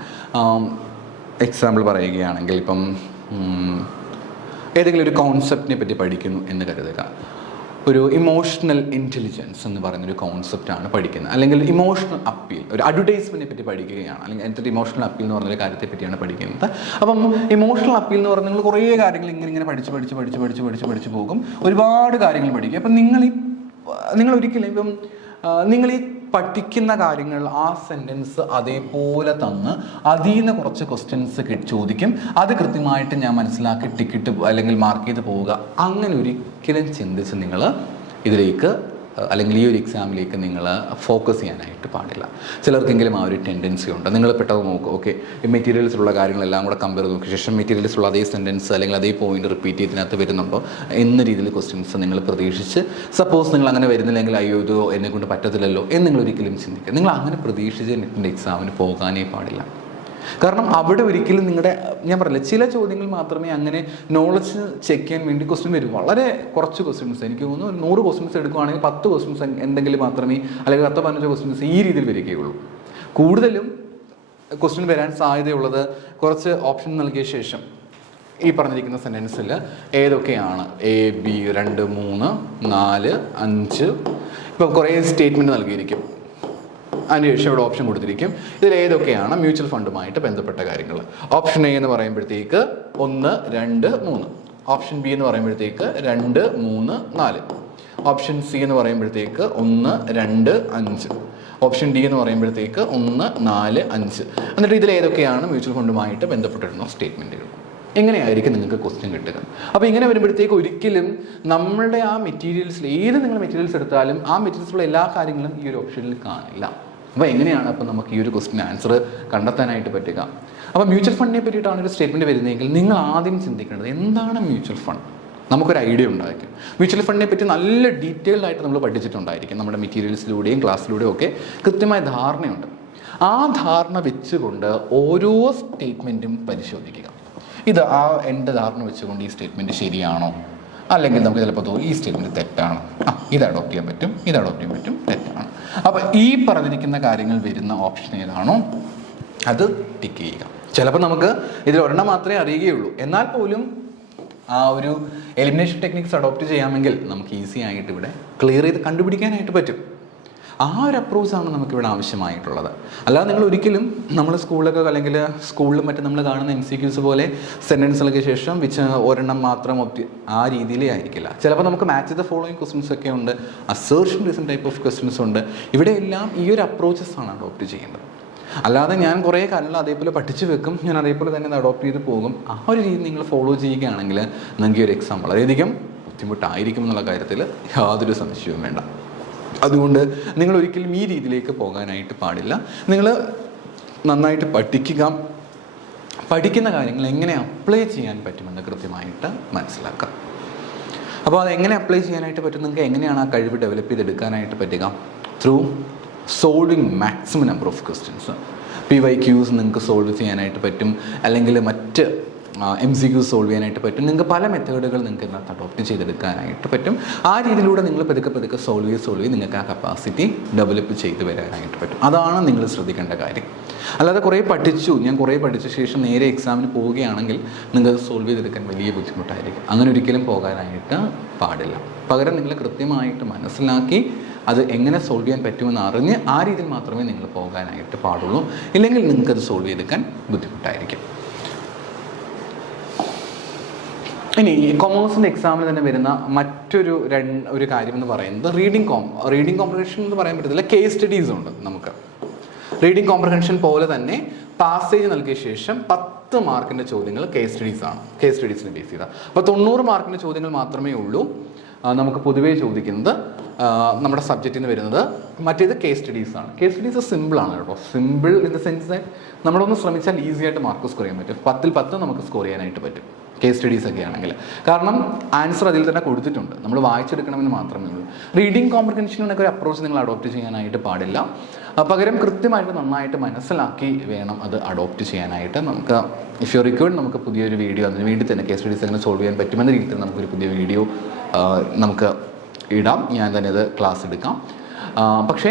എക്സാമ്പിൾ പറയുകയാണെങ്കിൽ ഇപ്പം ഏതെങ്കിലും ഒരു കോൺസെപ്റ്റിനെ പറ്റി പഠിക്കുന്നു എന്ന് കരുതുക. ഒരു ഇമോഷണൽ ഇൻ്റലിജൻസ് എന്ന് പറയുന്നൊരു കോൺസെപ്റ്റാണ് പഠിക്കുന്നത്, അല്ലെങ്കിൽ ഇമോഷണൽ അപ്പീൽ, ഒരു അഡ്വർടൈസ്മെൻറ്റിനെ പറ്റി പഠിക്കുകയാണ്, അല്ലെങ്കിൽ എന്നിട്ട് ഇമോഷണൽ അപ്പീൽ എന്ന് പറഞ്ഞൊരു കാര്യത്തെ പറ്റിയാണ് പഠിക്കുന്നത്. അപ്പം ഇമോഷണൽ അപ്പീൽ എന്ന് പറഞ്ഞാൽ നിങ്ങൾ കുറേ കാര്യങ്ങൾ ഇങ്ങനെ പഠിച്ച് പോകും, ഒരുപാട് കാര്യങ്ങൾ പഠിക്കും. അപ്പം നിങ്ങൾ ഒരിക്കലും ഇപ്പം നിങ്ങൾ ഈ പഠിക്കുന്ന കാര്യങ്ങൾ ആ സെൻറ്റൻസ് അതേപോലെ തന്ന് അതിൽ നിന്ന് കുറച്ച് ക്വസ്റ്റ്യൻസ് ചോദിക്കും. അത് കൃത്യമായിട്ട് ഞാൻ മനസ്സിലാക്കി ടിക്കറ്റ് അല്ലെങ്കിൽ മാർക്ക് ചെയ്ത് പോവുക, അങ്ങനെ ഒരിക്കലും ചിന്തിച്ച് നിങ്ങൾ ഇതിലേക്ക് അല്ലെങ്കിൽ ഈ ഒരു എക്സാമിലേക്ക് നിങ്ങൾ ഫോക്കസ് ചെയ്യാനായിട്ട് പാടില്ല. ചിലർക്കെങ്കിലും ആ ഒരു ടെൻഡൻസി ഉണ്ട്. നിങ്ങൾ പെട്ടെന്ന് നോക്കുക, ഓക്കെ ഈ മെറ്റീരിയൽസിലുള്ള കാര്യങ്ങളെല്ലാം കൂടെ കമ്പയർ ചെയ്ത് നോക്കിയ ശേഷം മെറ്റീരിയൽസിലുള്ള അതേ സെൻറ്റൻസ് അല്ലെങ്കിൽ അതേ പോയിന്റ് റിപ്പീറ്റ് ചെയ്തതിനകത്ത് വരുന്നുണ്ടോ എന്ന രീതിയിൽ ക്വസ്റ്റ്യൻസ് നിങ്ങൾ പ്രതീക്ഷിച്ച്, സപ്പോസ് നിങ്ങൾ അങ്ങനെ വരുന്നില്ലെങ്കിൽ അയ്യോ ഇത് എന്നെക്കൊണ്ട് പറ്റത്തില്ലല്ലോ എന്ന് നിങ്ങൾ ഒരിക്കലും ചിന്തിക്കുക. നിങ്ങൾ അങ്ങനെ പ്രതീക്ഷിച്ച് നെറ്റിൻ്റെ എക്സാമിന് പോകാനേ പാടില്ല. കാരണം അവിടെ ഒരിക്കലും ഞാൻ പറയില്ല, ചില ചോദ്യങ്ങൾ മാത്രമേ അങ്ങനെ നോളജ് ചെക്ക് ചെയ്യാൻ വേണ്ടി ക്വസ്റ്റ്യൻ വരും. വളരെ കുറച്ച് ക്വസ്റ്റ്യൻസ്, എനിക്ക് തോന്നുന്നു 100 ക്വസ്റ്റ്യൻസ് എടുക്കുകയാണെങ്കിൽ 10 ക്വസ്റ്റ്യൻസ് എന്തെങ്കിലും മാത്രമേ, അല്ലെങ്കിൽ 10-15 ക്വസ്റ്റ്യൻസ് ഈ രീതിയിൽ വരികയുള്ളൂ. കൂടുതലും ക്വസ്റ്റ്യൻ വരാൻ സാധ്യതയുള്ളത് കുറച്ച് ഓപ്ഷൻ നൽകിയ ശേഷം ഈ പറഞ്ഞിരിക്കുന്ന സെൻറ്റൻസിൽ ഏതൊക്കെയാണ് A, B, 2, 3, 4, 5 ഇപ്പോൾ കുറേ സ്റ്റേറ്റ്മെൻറ്റ് നൽകിയിരിക്കും. അതിനുശേഷം ഇവിടെ ഓപ്ഷൻ കൊടുത്തിരിക്കും, ഇതിൽ ഏതൊക്കെയാണ് മ്യൂച്വൽ ഫണ്ടുമായിട്ട് ബന്ധപ്പെട്ട കാര്യങ്ങൾ. ഓപ്ഷൻ എ എന്ന് പറയുമ്പോഴത്തേക്ക് 1, 2, 3. ഓപ്ഷൻ ബി എന്ന് പറയുമ്പോഴത്തേക്ക് 2, 3, 4. ഓപ്ഷൻ സി എന്ന് പറയുമ്പോഴത്തേക്ക് 1, 2, 5. ഓപ്ഷൻ ഡി എന്ന് പറയുമ്പോഴത്തേക്ക് 1, 4, 5. എന്നിട്ട് ഇതിൽ ഏതൊക്കെയാണ് മ്യൂച്വൽ ഫണ്ടുമായിട്ട് ബന്ധപ്പെട്ടിരുന്ന സ്റ്റേറ്റ്മെൻറ്റുകൾ. എങ്ങനെയായിരിക്കും നിങ്ങൾക്ക് ക്വസ്റ്റ്യൻ കിട്ടുക. അപ്പോൾ ഇങ്ങനെ വരുമ്പോഴത്തേക്ക് ഒരിക്കലും നമ്മളുടെ ആ മെറ്റീരിയൽസിൽ നിങ്ങൾ മെറ്റീരിയൽസ് എടുത്താലും ആ മെറ്റീരിയൽസിലുള്ള എല്ലാ കാര്യങ്ങളും ഈ ഒരു ഓപ്ഷനിൽ കാണില്ല. അപ്പോൾ എങ്ങനെയാണ് അപ്പോൾ നമുക്ക് ഈ ഒരു ക്വസ്റ്റ്യൻ ആൻസർ കണ്ടെത്താനായിട്ട് പറ്റുക. അപ്പോൾ മ്യൂച്വൽ ഫണ്ടിനെ പറ്റിയിട്ടാണ് ഒരു സ്റ്റേറ്റ്മെൻറ്റ് വരുന്നതെങ്കിൽ നിങ്ങൾ ആദ്യം ചിന്തിക്കേണ്ടത് എന്താണ് മ്യൂച്വൽ ഫണ്ട്. നമുക്കൊരു ഐഡിയ ഉണ്ടായിരിക്കും. മ്യൂച്വൽ ഫണ്ടിനെ പറ്റി നല്ല ഡീറ്റെയിൽഡ് ആയിട്ട് നമ്മൾ പഠിച്ചിട്ടുണ്ടായിരിക്കും. നമ്മുടെ മെറ്റീരിയൽസിലൂടെയും ക്ലാസ്സിലൂടെയും ഒക്കെ കൃത്യമായ ധാരണയുണ്ട്. ആ ധാരണ വെച്ചുകൊണ്ട് ഓരോ സ്റ്റേറ്റ്മെൻറ്റും പരിശോധിക്കുക. എൻ്റെ ധാരണ വെച്ചുകൊണ്ട് ഈ സ്റ്റേറ്റ്മെൻറ്റ് ശരിയാണോ, അല്ലെങ്കിൽ നമുക്ക് ചിലപ്പോൾ തോന്നും ഈ സ്റ്റേറ്റ്മെൻറ്റ് തെറ്റാണ്, ഇത് അഡോപ്റ്റ് ചെയ്യാൻ പറ്റും, ഇത് അഡോപ്റ്റ് ചെയ്യാൻ പറ്റും, തെറ്റാണ്. അപ്പോൾ ഈ പറഞ്ഞിരിക്കുന്ന കാര്യങ്ങൾ വരുന്ന ഓപ്ഷൻ ഏതാണോ അത് ടിക്ക് ചെയ്യുക. ചിലപ്പോൾ നമുക്ക് ഇതിൽ ഒരെണ്ണം മാത്രമേ അറിയുകയുള്ളൂ, എന്നാൽ പോലും ആ ഒരു എലിമിനേഷൻ ടെക്നിക്സ് അഡോപ്റ്റ് ചെയ്യാമെങ്കിൽ നമുക്ക് ഈസി ആയിട്ട് ഇവിടെ ക്ലിയർ ചെയ്ത് കണ്ടുപിടിക്കാനായിട്ട് പറ്റും. ആ ഒരു അപ്രോച്ചാണ് നമുക്കിവിടെ ആവശ്യമായിട്ടുള്ളത്. അല്ലാതെ നിങ്ങൾ ഒരിക്കലും നമ്മൾ സ്കൂളിലൊക്കെ അല്ലെങ്കിൽ സ്കൂളിലും മറ്റും നമ്മൾ കാണുന്ന MCQs പോലെ സെൻറ്റൻസുകൾക്ക് ശേഷം ഒരെണ്ണം മാത്രം ആ രീതിയിലേ ആയിരിക്കില്ല. ചിലപ്പോൾ നമുക്ക് മാച്ച് ദ ഫോളോയിങ് ക്വസ്റ്റ്യൻസ് ഒക്കെ ഉണ്ട്, assertion reason type of questions ഉണ്ട്. ഇവിടെയെല്ലാം ഈ ഒരു അപ്രോച്ചസാണ് അഡോപ്റ്റ് ചെയ്യേണ്ടത്. അല്ലാതെ ഞാൻ കുറേ കാര്യങ്ങൾ അതേപോലെ പഠിച്ചു വെക്കും, ഞാൻ അതേപോലെ തന്നെ അത് അഡോപ്റ്റ് ചെയ്ത് പോകും, ആ ഒരു രീതി നിങ്ങൾ ഫോളോ ചെയ്യുകയാണെങ്കിൽ നിങ്ങൾക്ക് ഈ ഒരു എക്സാം വളരെയധികം ബുദ്ധിമുട്ടായിരിക്കും എന്നുള്ള കാര്യത്തിൽ യാതൊരു സംശയവും വേണ്ട. അതുകൊണ്ട് നിങ്ങൾ ഒരിക്കലും ഈ രീതിയിലേക്ക് പോകാനായിട്ട് പാടില്ല. നിങ്ങൾ നന്നായിട്ട് പഠിക്കുന്ന കാര്യങ്ങൾ എങ്ങനെ അപ്ലൈ ചെയ്യാൻ പറ്റുമെന്ന് കൃത്യമായിട്ട് മനസ്സിലാക്കുക. അപ്പോൾ അതെങ്ങനെ അപ്ലൈ ചെയ്യാനായിട്ട് പറ്റും, നിങ്ങൾക്ക് എങ്ങനെയാണ് ആ കഴിവ് ഡെവലപ്പ് ചെയ്തെടുക്കാനായിട്ട് പറ്റുക? Through solving maximum number of questions. PYQs നിങ്ങൾക്ക് സോൾവ് ചെയ്യാനായിട്ട് പറ്റും, അല്ലെങ്കിൽ മറ്റ് MCQs സോൾവ് ചെയ്യാനായിട്ട് പറ്റും. നിങ്ങൾക്ക് പല മെത്തേഡുകൾ നിങ്ങൾക്ക് ഇതിനകത്ത് അഡോപ്റ്റ് ചെയ്തെടുക്കാനായിട്ട് പറ്റും. ആ രീതിയിലൂടെ നിങ്ങൾ പതുക്കെ സോൾവ് ചെയ്ത് നിങ്ങൾക്ക് ആ കപ്പാസിറ്റി ഡെവലപ്പ് ചെയ്ത് വരാനായിട്ട് പറ്റും. അതാണ് നിങ്ങൾ ശ്രദ്ധിക്കേണ്ട കാര്യം. അല്ലാതെ ഞാൻ കുറേ പഠിച്ച ശേഷം നേരെ എക്സാമിന് പോവുകയാണെങ്കിൽ നിങ്ങൾക്ക് സോൾവ് ചെയ്തെടുക്കാൻ വലിയ ബുദ്ധിമുട്ടായിരിക്കും. അങ്ങനെ ഒരിക്കലും പോകാനായിട്ട് പാടില്ല. പകരം നിങ്ങൾ കൃത്യമായിട്ട് മനസ്സിലാക്കി അത് എങ്ങനെ സോൾവ് ചെയ്യാൻ പറ്റുമെന്ന് അറിഞ്ഞ് ആ രീതിയിൽ മാത്രമേ നിങ്ങൾ പോകാനായിട്ട് പാടുള്ളൂ. ഇല്ലെങ്കിൽ നിങ്ങൾക്കത് സോൾവ് ചെയ്തെടുക്കാൻ ബുദ്ധിമുട്ടായിരിക്കും. ഇനി കൊമേഴ്സിൻ്റെ എക്സാമിന് തന്നെ വരുന്ന ഒരു കാര്യം എന്ന് പറയുന്നത് റീഡിങ് കോംപ്രഹെൻഷൻ എന്ന് പറയാൻ പറ്റത്തില്ല, കേസ് സ്റ്റഡീസ് ഉണ്ട്. നമുക്ക് റീഡിങ് കോംപ്രഹെൻഷൻ പോലെ തന്നെ പാസേജ് നൽകിയ ശേഷം 10 മാർക്കിൻ്റെ ചോദ്യങ്ങൾ കേസ് സ്റ്റഡീസിനെ ബേസ് ചെയ്താൽ. അപ്പോൾ 90 മാർക്കിൻ്റെ ചോദ്യങ്ങൾ മാത്രമേ ഉള്ളൂ നമുക്ക് പൊതുവേ ചോദിക്കുന്നത്. നമ്മുടെ സബ്ജക്റ്റിൽ നിന്ന് വരുന്നത് മറ്റേത് കേസ് സ്റ്റഡീസാണ്. കേസ് സ്റ്റഡീസ് സിമ്പിളാണ് കേട്ടോ. Simple in the sense that നമ്മളൊന്ന് ശ്രമിച്ചാൽ ഈസി ആയിട്ട് മാർക്ക് സ്കോർ ചെയ്യാൻ പറ്റും. 10ൽ 10 നമുക്ക് സ്കോർ ചെയ്യാനായിട്ട് പറ്റും കേസ് സ്റ്റഡീസ് ഒക്കെ ആണെങ്കിൽ. കാരണം ആൻസർ അതിൽ തന്നെ കൊടുത്തിട്ടുണ്ട്, നമ്മൾ വായിച്ചെടുക്കണമെന്ന് മാത്രമേ ഉള്ളൂ. റീഡിങ് കോംപ്രഹെൻഷനൊക്കെ ഒരു അപ്രോച്ച് നിങ്ങൾ അഡോപ്റ്റ് ചെയ്യാനായിട്ട് പാടില്ല. പകരം കൃത്യമായിട്ട് നന്നായിട്ട് മനസ്സിലാക്കി വേണം അത് അഡോപ്റ്റ് ചെയ്യാനായിട്ട്. നമുക്ക് ഇഫ് യു റിക്വയർഡ് നമുക്ക് പുതിയൊരു വീഡിയോ അതിന് വേണ്ടി തന്നെ കേസ് സ്റ്റഡീസ് എങ്ങനെ സോൾവ് ചെയ്യാൻ പറ്റുമെന്ന രീതിയിൽ നമുക്കൊരു പുതിയ വീഡിയോ നമുക്ക് ഇടാം. ഞാൻ തന്നെ അത് ക്ലാസ് എടുക്കാം. പക്ഷേ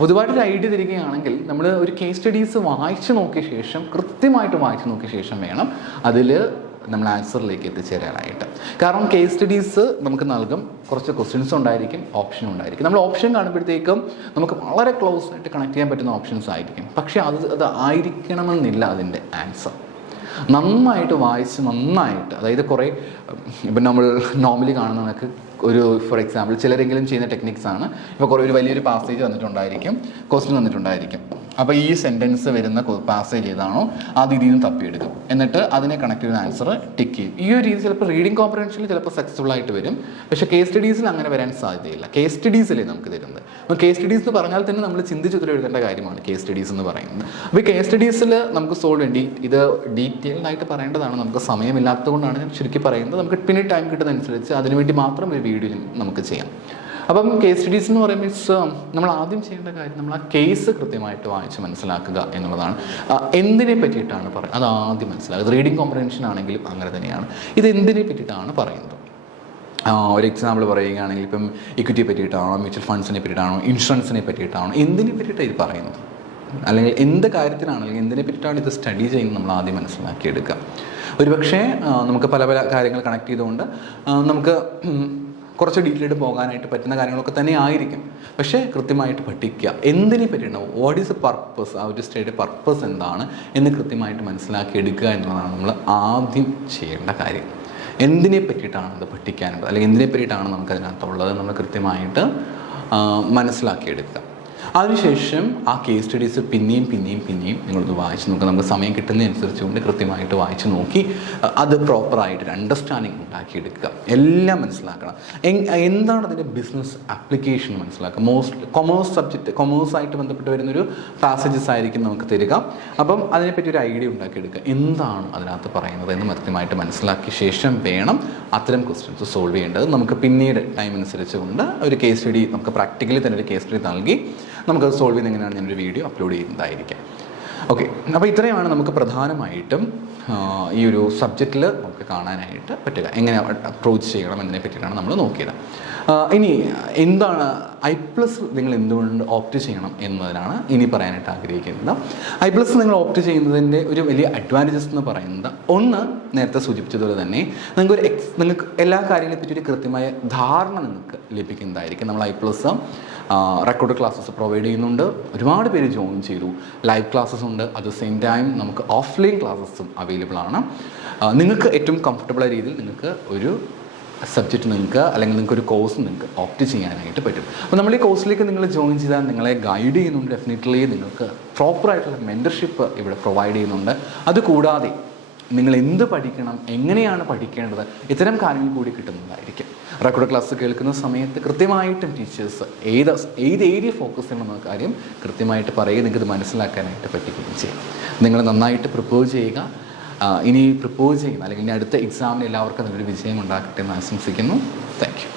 പൊതുവായിട്ടൊരു ഐഡിയ തരികയാണെങ്കിൽ നമ്മൾ ഒരു കേസ് സ്റ്റഡീസ് കൃത്യമായിട്ട് വായിച്ച് നോക്കിയ ശേഷം വേണം അതിൽ നമ്മൾ ആൻസറിലേക്ക് എത്തിച്ചേരാനായിട്ട്. കാരണം കേസ് സ്റ്റഡീസ് നമുക്ക് നൽകും, കുറച്ച് ക്വസ്റ്റ്യൻസ് ഉണ്ടായിരിക്കും, ഓപ്ഷൻ ഉണ്ടായിരിക്കും. നമ്മൾ ഓപ്ഷൻ കാണുമ്പോഴത്തേക്കും നമുക്ക് വളരെ ക്ലോസ് ആയിട്ട് കണക്ട് ചെയ്യാൻ പറ്റുന്ന ഓപ്ഷൻസ് ആയിരിക്കും. പക്ഷേ അത് ആയിരിക്കണമെന്നില്ല അതിൻ്റെ ആൻസർ. നന്നായിട്ട് വായിച്ച് അതായത് കുറേ ഇപ്പം നമ്മൾ നോർമലി കാണുന്നതൊക്കെ ഫോർ എക്സാമ്പിൾ ചിലരെങ്കിലും ചെയ്യുന്ന ടെക്നിക്സാണ്. ഇപ്പോൾ ഒരു വലിയൊരു പാസേജ് വന്നിട്ടുണ്ടായിരിക്കും, ക്വസ്റ്റ്യൻ വന്നിട്ടുണ്ടായിരിക്കും. അപ്പോൾ ഈ സെൻറ്റൻസ് വരുന്ന പാസേജ് ഏതാണോ അത് ഇതിൽ നിന്ന് തപ്പിയെടുക്കും, എന്നിട്ട് അതിനെ കണക്ട് ചെയ്യുന്ന ആൻസർ ടിക്ക് ചെയ്യും. ഈ ഒരു രീതി ചിലപ്പോൾ റീഡിങ് കോംപ്രഹെൻഷനിൽ ചിലപ്പോൾ സക്സസ്ഫുൾ ആയിട്ട് വരും. പക്ഷേ കേസ് സ്റ്റഡീസിൽ അങ്ങനെ വരാൻ സാധ്യതയില്ല. കേസ് സ്റ്റഡീസിലേ നമുക്ക് തരുന്നത്. അപ്പോൾ കേസ് സ്റ്റഡീസ് എന്ന് പറഞ്ഞാൽ തന്നെ നമ്മൾ ചിന്തിച്ചുത്തരം എഴുതേണ്ട കാര്യമാണ് കേസ് സ്റ്റഡീസ് എന്ന് പറയുന്നത്. അപ്പോൾ ഈ കേസ് സ്റ്റഡീസിൽ നമുക്ക് സോൾവ് വേണ്ടി ഇത് ഡീറ്റെയിൽഡ് ആയിട്ട് പറയേണ്ടതാണ്. നമുക്ക് സമയമില്ലാത്തതുകൊണ്ടാണ് ഞാൻ ചുരുക്കി പറയുന്നത്. നമുക്ക് പിന്നെ ടൈം കിട്ടുന്നതനുസരിച്ച് അതിനുവേണ്ടി മാത്രം ഒരു വീഡിയോ നമുക്ക് ചെയ്യാം. അപ്പം കേസ് സ്റ്റഡീസ് എന്ന് പറയുമ്പോൾ നമ്മൾ ആദ്യം ചെയ്യേണ്ട കാര്യം നമ്മൾ ആ കേസ് കൃത്യമായിട്ട് വായിച്ച് മനസ്സിലാക്കുക എന്നുള്ളതാണ്. എന്തിനെ പറ്റിയിട്ടാണ് പറയുന്നത് അത് ആദ്യം മനസ്സിലാക്കുക. റീഡിങ് കോംപ്രഹെൻഷൻ ആണെങ്കിലും അങ്ങനെ തന്നെയാണ്. ഇത് എന്തിനെ പറ്റിയിട്ടാണ് പറയുന്നത്. ഒരു എക്സാമ്പിൾ പറയുകയാണെങ്കിൽ ഇപ്പം ഇക്വിറ്റിയെ പറ്റിയിട്ടാണോ, മ്യൂച്വൽ ഫണ്ട്സിനെ പറ്റിയിട്ടാണോ, ഇൻഷുറൻസിനെ പറ്റിയിട്ടാണോ, എന്തിനെ പറ്റിയിട്ടാണ് ഇത് പറയുന്നത്, അല്ലെങ്കിൽ എന്ത് കാര്യത്തിനാണെങ്കിൽ എന്തിനെ പറ്റിയിട്ടാണ് ഇത് സ്റ്റഡി ചെയ്യുന്നത് നമ്മൾ ആദ്യം മനസ്സിലാക്കിയെടുക്കുക. ഒരുപക്ഷെ നമുക്ക് പല കാര്യങ്ങൾ കണക്ട് ചെയ്തുകൊണ്ട് നമുക്ക് കുറച്ച് ഡീറ്റെയിൽഡ് പോകാനായിട്ട് പറ്റുന്ന കാര്യങ്ങളൊക്കെ തന്നെ ആയിരിക്കും. പക്ഷേ കൃത്യമായിട്ട് പഠിക്കുക, എന്തിനെ പറ്റിയിട്ടാണ്, വാട്ട് ഈസ് എ പർപ്പസ്, ആ ഒരു സ്റ്റഡിയുടെ പർപ്പസ് എന്താണ് എന്ന് കൃത്യമായിട്ട് മനസ്സിലാക്കി എടുക്കുക എന്നുള്ളതാണ് നമ്മൾ ആദ്യം ചെയ്യേണ്ട കാര്യം. എന്തിനെ പറ്റിയിട്ടാണ് അത് പഠിക്കാനുള്ളത്, അല്ലെങ്കിൽ എന്തിനെ പറ്റിയിട്ടാണ് നമുക്കതിനകത്തുള്ളത് നമ്മൾ കൃത്യമായിട്ട് മനസ്സിലാക്കിയെടുക്കുക. അതിനുശേഷം ആ കേസ് സ്റ്റഡീസ് പിന്നെയും നിങ്ങളൊന്ന് വായിച്ച് നോക്കുക. നമുക്ക് സമയം കിട്ടുന്നതനുസരിച്ചുകൊണ്ട് കൃത്യമായിട്ട് വായിച്ച് നോക്കി അത് പ്രോപ്പറായിട്ടൊരു അണ്ടർസ്റ്റാൻഡിങ് ഉണ്ടാക്കിയെടുക്കുക. എല്ലാം മനസ്സിലാക്കണം. എന്താണ് അതിൻ്റെ ബിസിനസ് ആപ്ലിക്കേഷൻ മനസ്സിലാക്കുക. കൊമേഴ്സായിട്ട് ബന്ധപ്പെട്ട് വരുന്നൊരു പാസേജസ് ആയിരിക്കും നമുക്ക് തരിക. അപ്പം അതിനെപ്പറ്റി ഒരു ഐഡിയ ഉണ്ടാക്കിയെടുക്കുക. എന്താണ് അതിനകത്ത് പറയുന്നത് എന്ന് കൃത്യമായിട്ട് മനസ്സിലാക്കിയ ശേഷം വേണം അത്തരം ക്വസ്റ്റ്യൻസ് സോൾവ് ചെയ്യേണ്ടത്. നമുക്ക് പിന്നീട് ടൈം അനുസരിച്ചുകൊണ്ട് ഒരു കേസ് സ്റ്റഡി നമുക്ക് പ്രാക്ടിക്കലി തന്നെ ഒരു കേസ് സ്റ്റഡി നൽകി നമുക്കത് സോൾവ് ചെയ്യുന്ന എങ്ങനെയാണ് ഞാനൊരു വീഡിയോ അപ്ലോഡ് ചെയ്യുന്നതായിരിക്കും. ഓക്കെ, അപ്പോൾ ഇത്രയുമാണ് നമുക്ക് പ്രധാനമായിട്ടും ഈ ഒരു സബ്ജക്റ്റിൽ നമുക്ക് കാണാനായിട്ട് പറ്റുക. എങ്ങനെ അപ്രോച്ച് ചെയ്യണം എന്നതിനെ പറ്റിയിട്ടാണ് നമ്മൾ നോക്കിയത്. ഇനി എന്താണ് I+ നിങ്ങൾ എന്തുകൊണ്ട് ഓപ്റ്റ് ചെയ്യണം എന്നതിനാണ് ഇനി പറയാനായിട്ട് ആഗ്രഹിക്കുന്നത്. I+ നിങ്ങൾ ഓപ്റ്റ് ചെയ്യുന്നതിൻ്റെ ഒരു വലിയ അഡ്വാൻറ്റേജസ് എന്ന് പറയുന്നത്, ഒന്ന് നേരത്തെ സൂചിപ്പിച്ചതുപോലെ തന്നെ നിങ്ങൾക്ക് എല്ലാ കാര്യങ്ങളെ പറ്റി ഒരു കൃത്യമായ ധാരണ നിങ്ങൾക്ക് ലഭിക്കുന്നതായിരിക്കും. നമ്മൾ I+ റെക്കോർഡ് ക്ലാസ്സസ് പ്രൊവൈഡ് ചെയ്യുന്നുണ്ട്. ഒരുപാട് പേര് ജോയിൻ ചെയ്തു. ലൈവ് ക്ലാസ്സസ് ഉണ്ട്. അറ്റ് ദ സെയിം ടൈം നമുക്ക് ഓഫ്ലൈൻ ക്ലാസ്സസും അവൈലബിൾ ആണ്. നിങ്ങൾക്ക് ഏറ്റവും കംഫർട്ടബിളായ രീതിയിൽ നിങ്ങൾക്ക് ഒരു സബ്ജക്റ്റ് അല്ലെങ്കിൽ ഒരു കോഴ്സ് നിങ്ങൾക്ക് ഓപ്റ്റ് ചെയ്യാനായിട്ട് പറ്റും. അപ്പോൾ നമ്മൾ ഈ കോഴ്സിലേക്ക് നിങ്ങൾ ജോയിൻ ചെയ്താൽ നിങ്ങളെ ഗൈഡ് ചെയ്യുന്നുണ്ട്. ഡെഫിനറ്റ്ലി നിങ്ങൾക്ക് പ്രോപ്പറായിട്ടുള്ള മെൻറ്റർഷിപ്പ് ഇവിടെ പ്രൊവൈഡ് ചെയ്യുന്നുണ്ട്. അതുകൂടാതെ നിങ്ങൾ എന്ത് പഠിക്കണം, എങ്ങനെയാണ് പഠിക്കേണ്ടത്, ഇത്തരം കാര്യങ്ങൾ കൂടി കിട്ടുന്നതായിരിക്കും. റെക്കോർഡ് ക്ലാസ് കേൾക്കുന്ന സമയത്ത് കൃത്യമായിട്ടും ടീച്ചേഴ്സ് ഏത് ഏരിയ ഫോക്കസ് ചെയ്യണമെന്ന കാര്യം കൃത്യമായിട്ട് പറയുക. നിങ്ങൾക്കിത് മനസ്സിലാക്കാനായിട്ട് പറ്റുകയും ചെയ്യും. നിങ്ങൾ നന്നായിട്ട് പ്രിപ്പയർ ചെയ്യുക. ഇനി പ്രിപ്പയർ ചെയ്യുന്ന അല്ലെങ്കിൽ ഇനി അടുത്ത എക്സാമിന് എല്ലാവർക്കും നല്ലൊരു വിജയം ഉണ്ടാക്കട്ടെ എന്ന് ആശംസിക്കുന്നു. Thank you.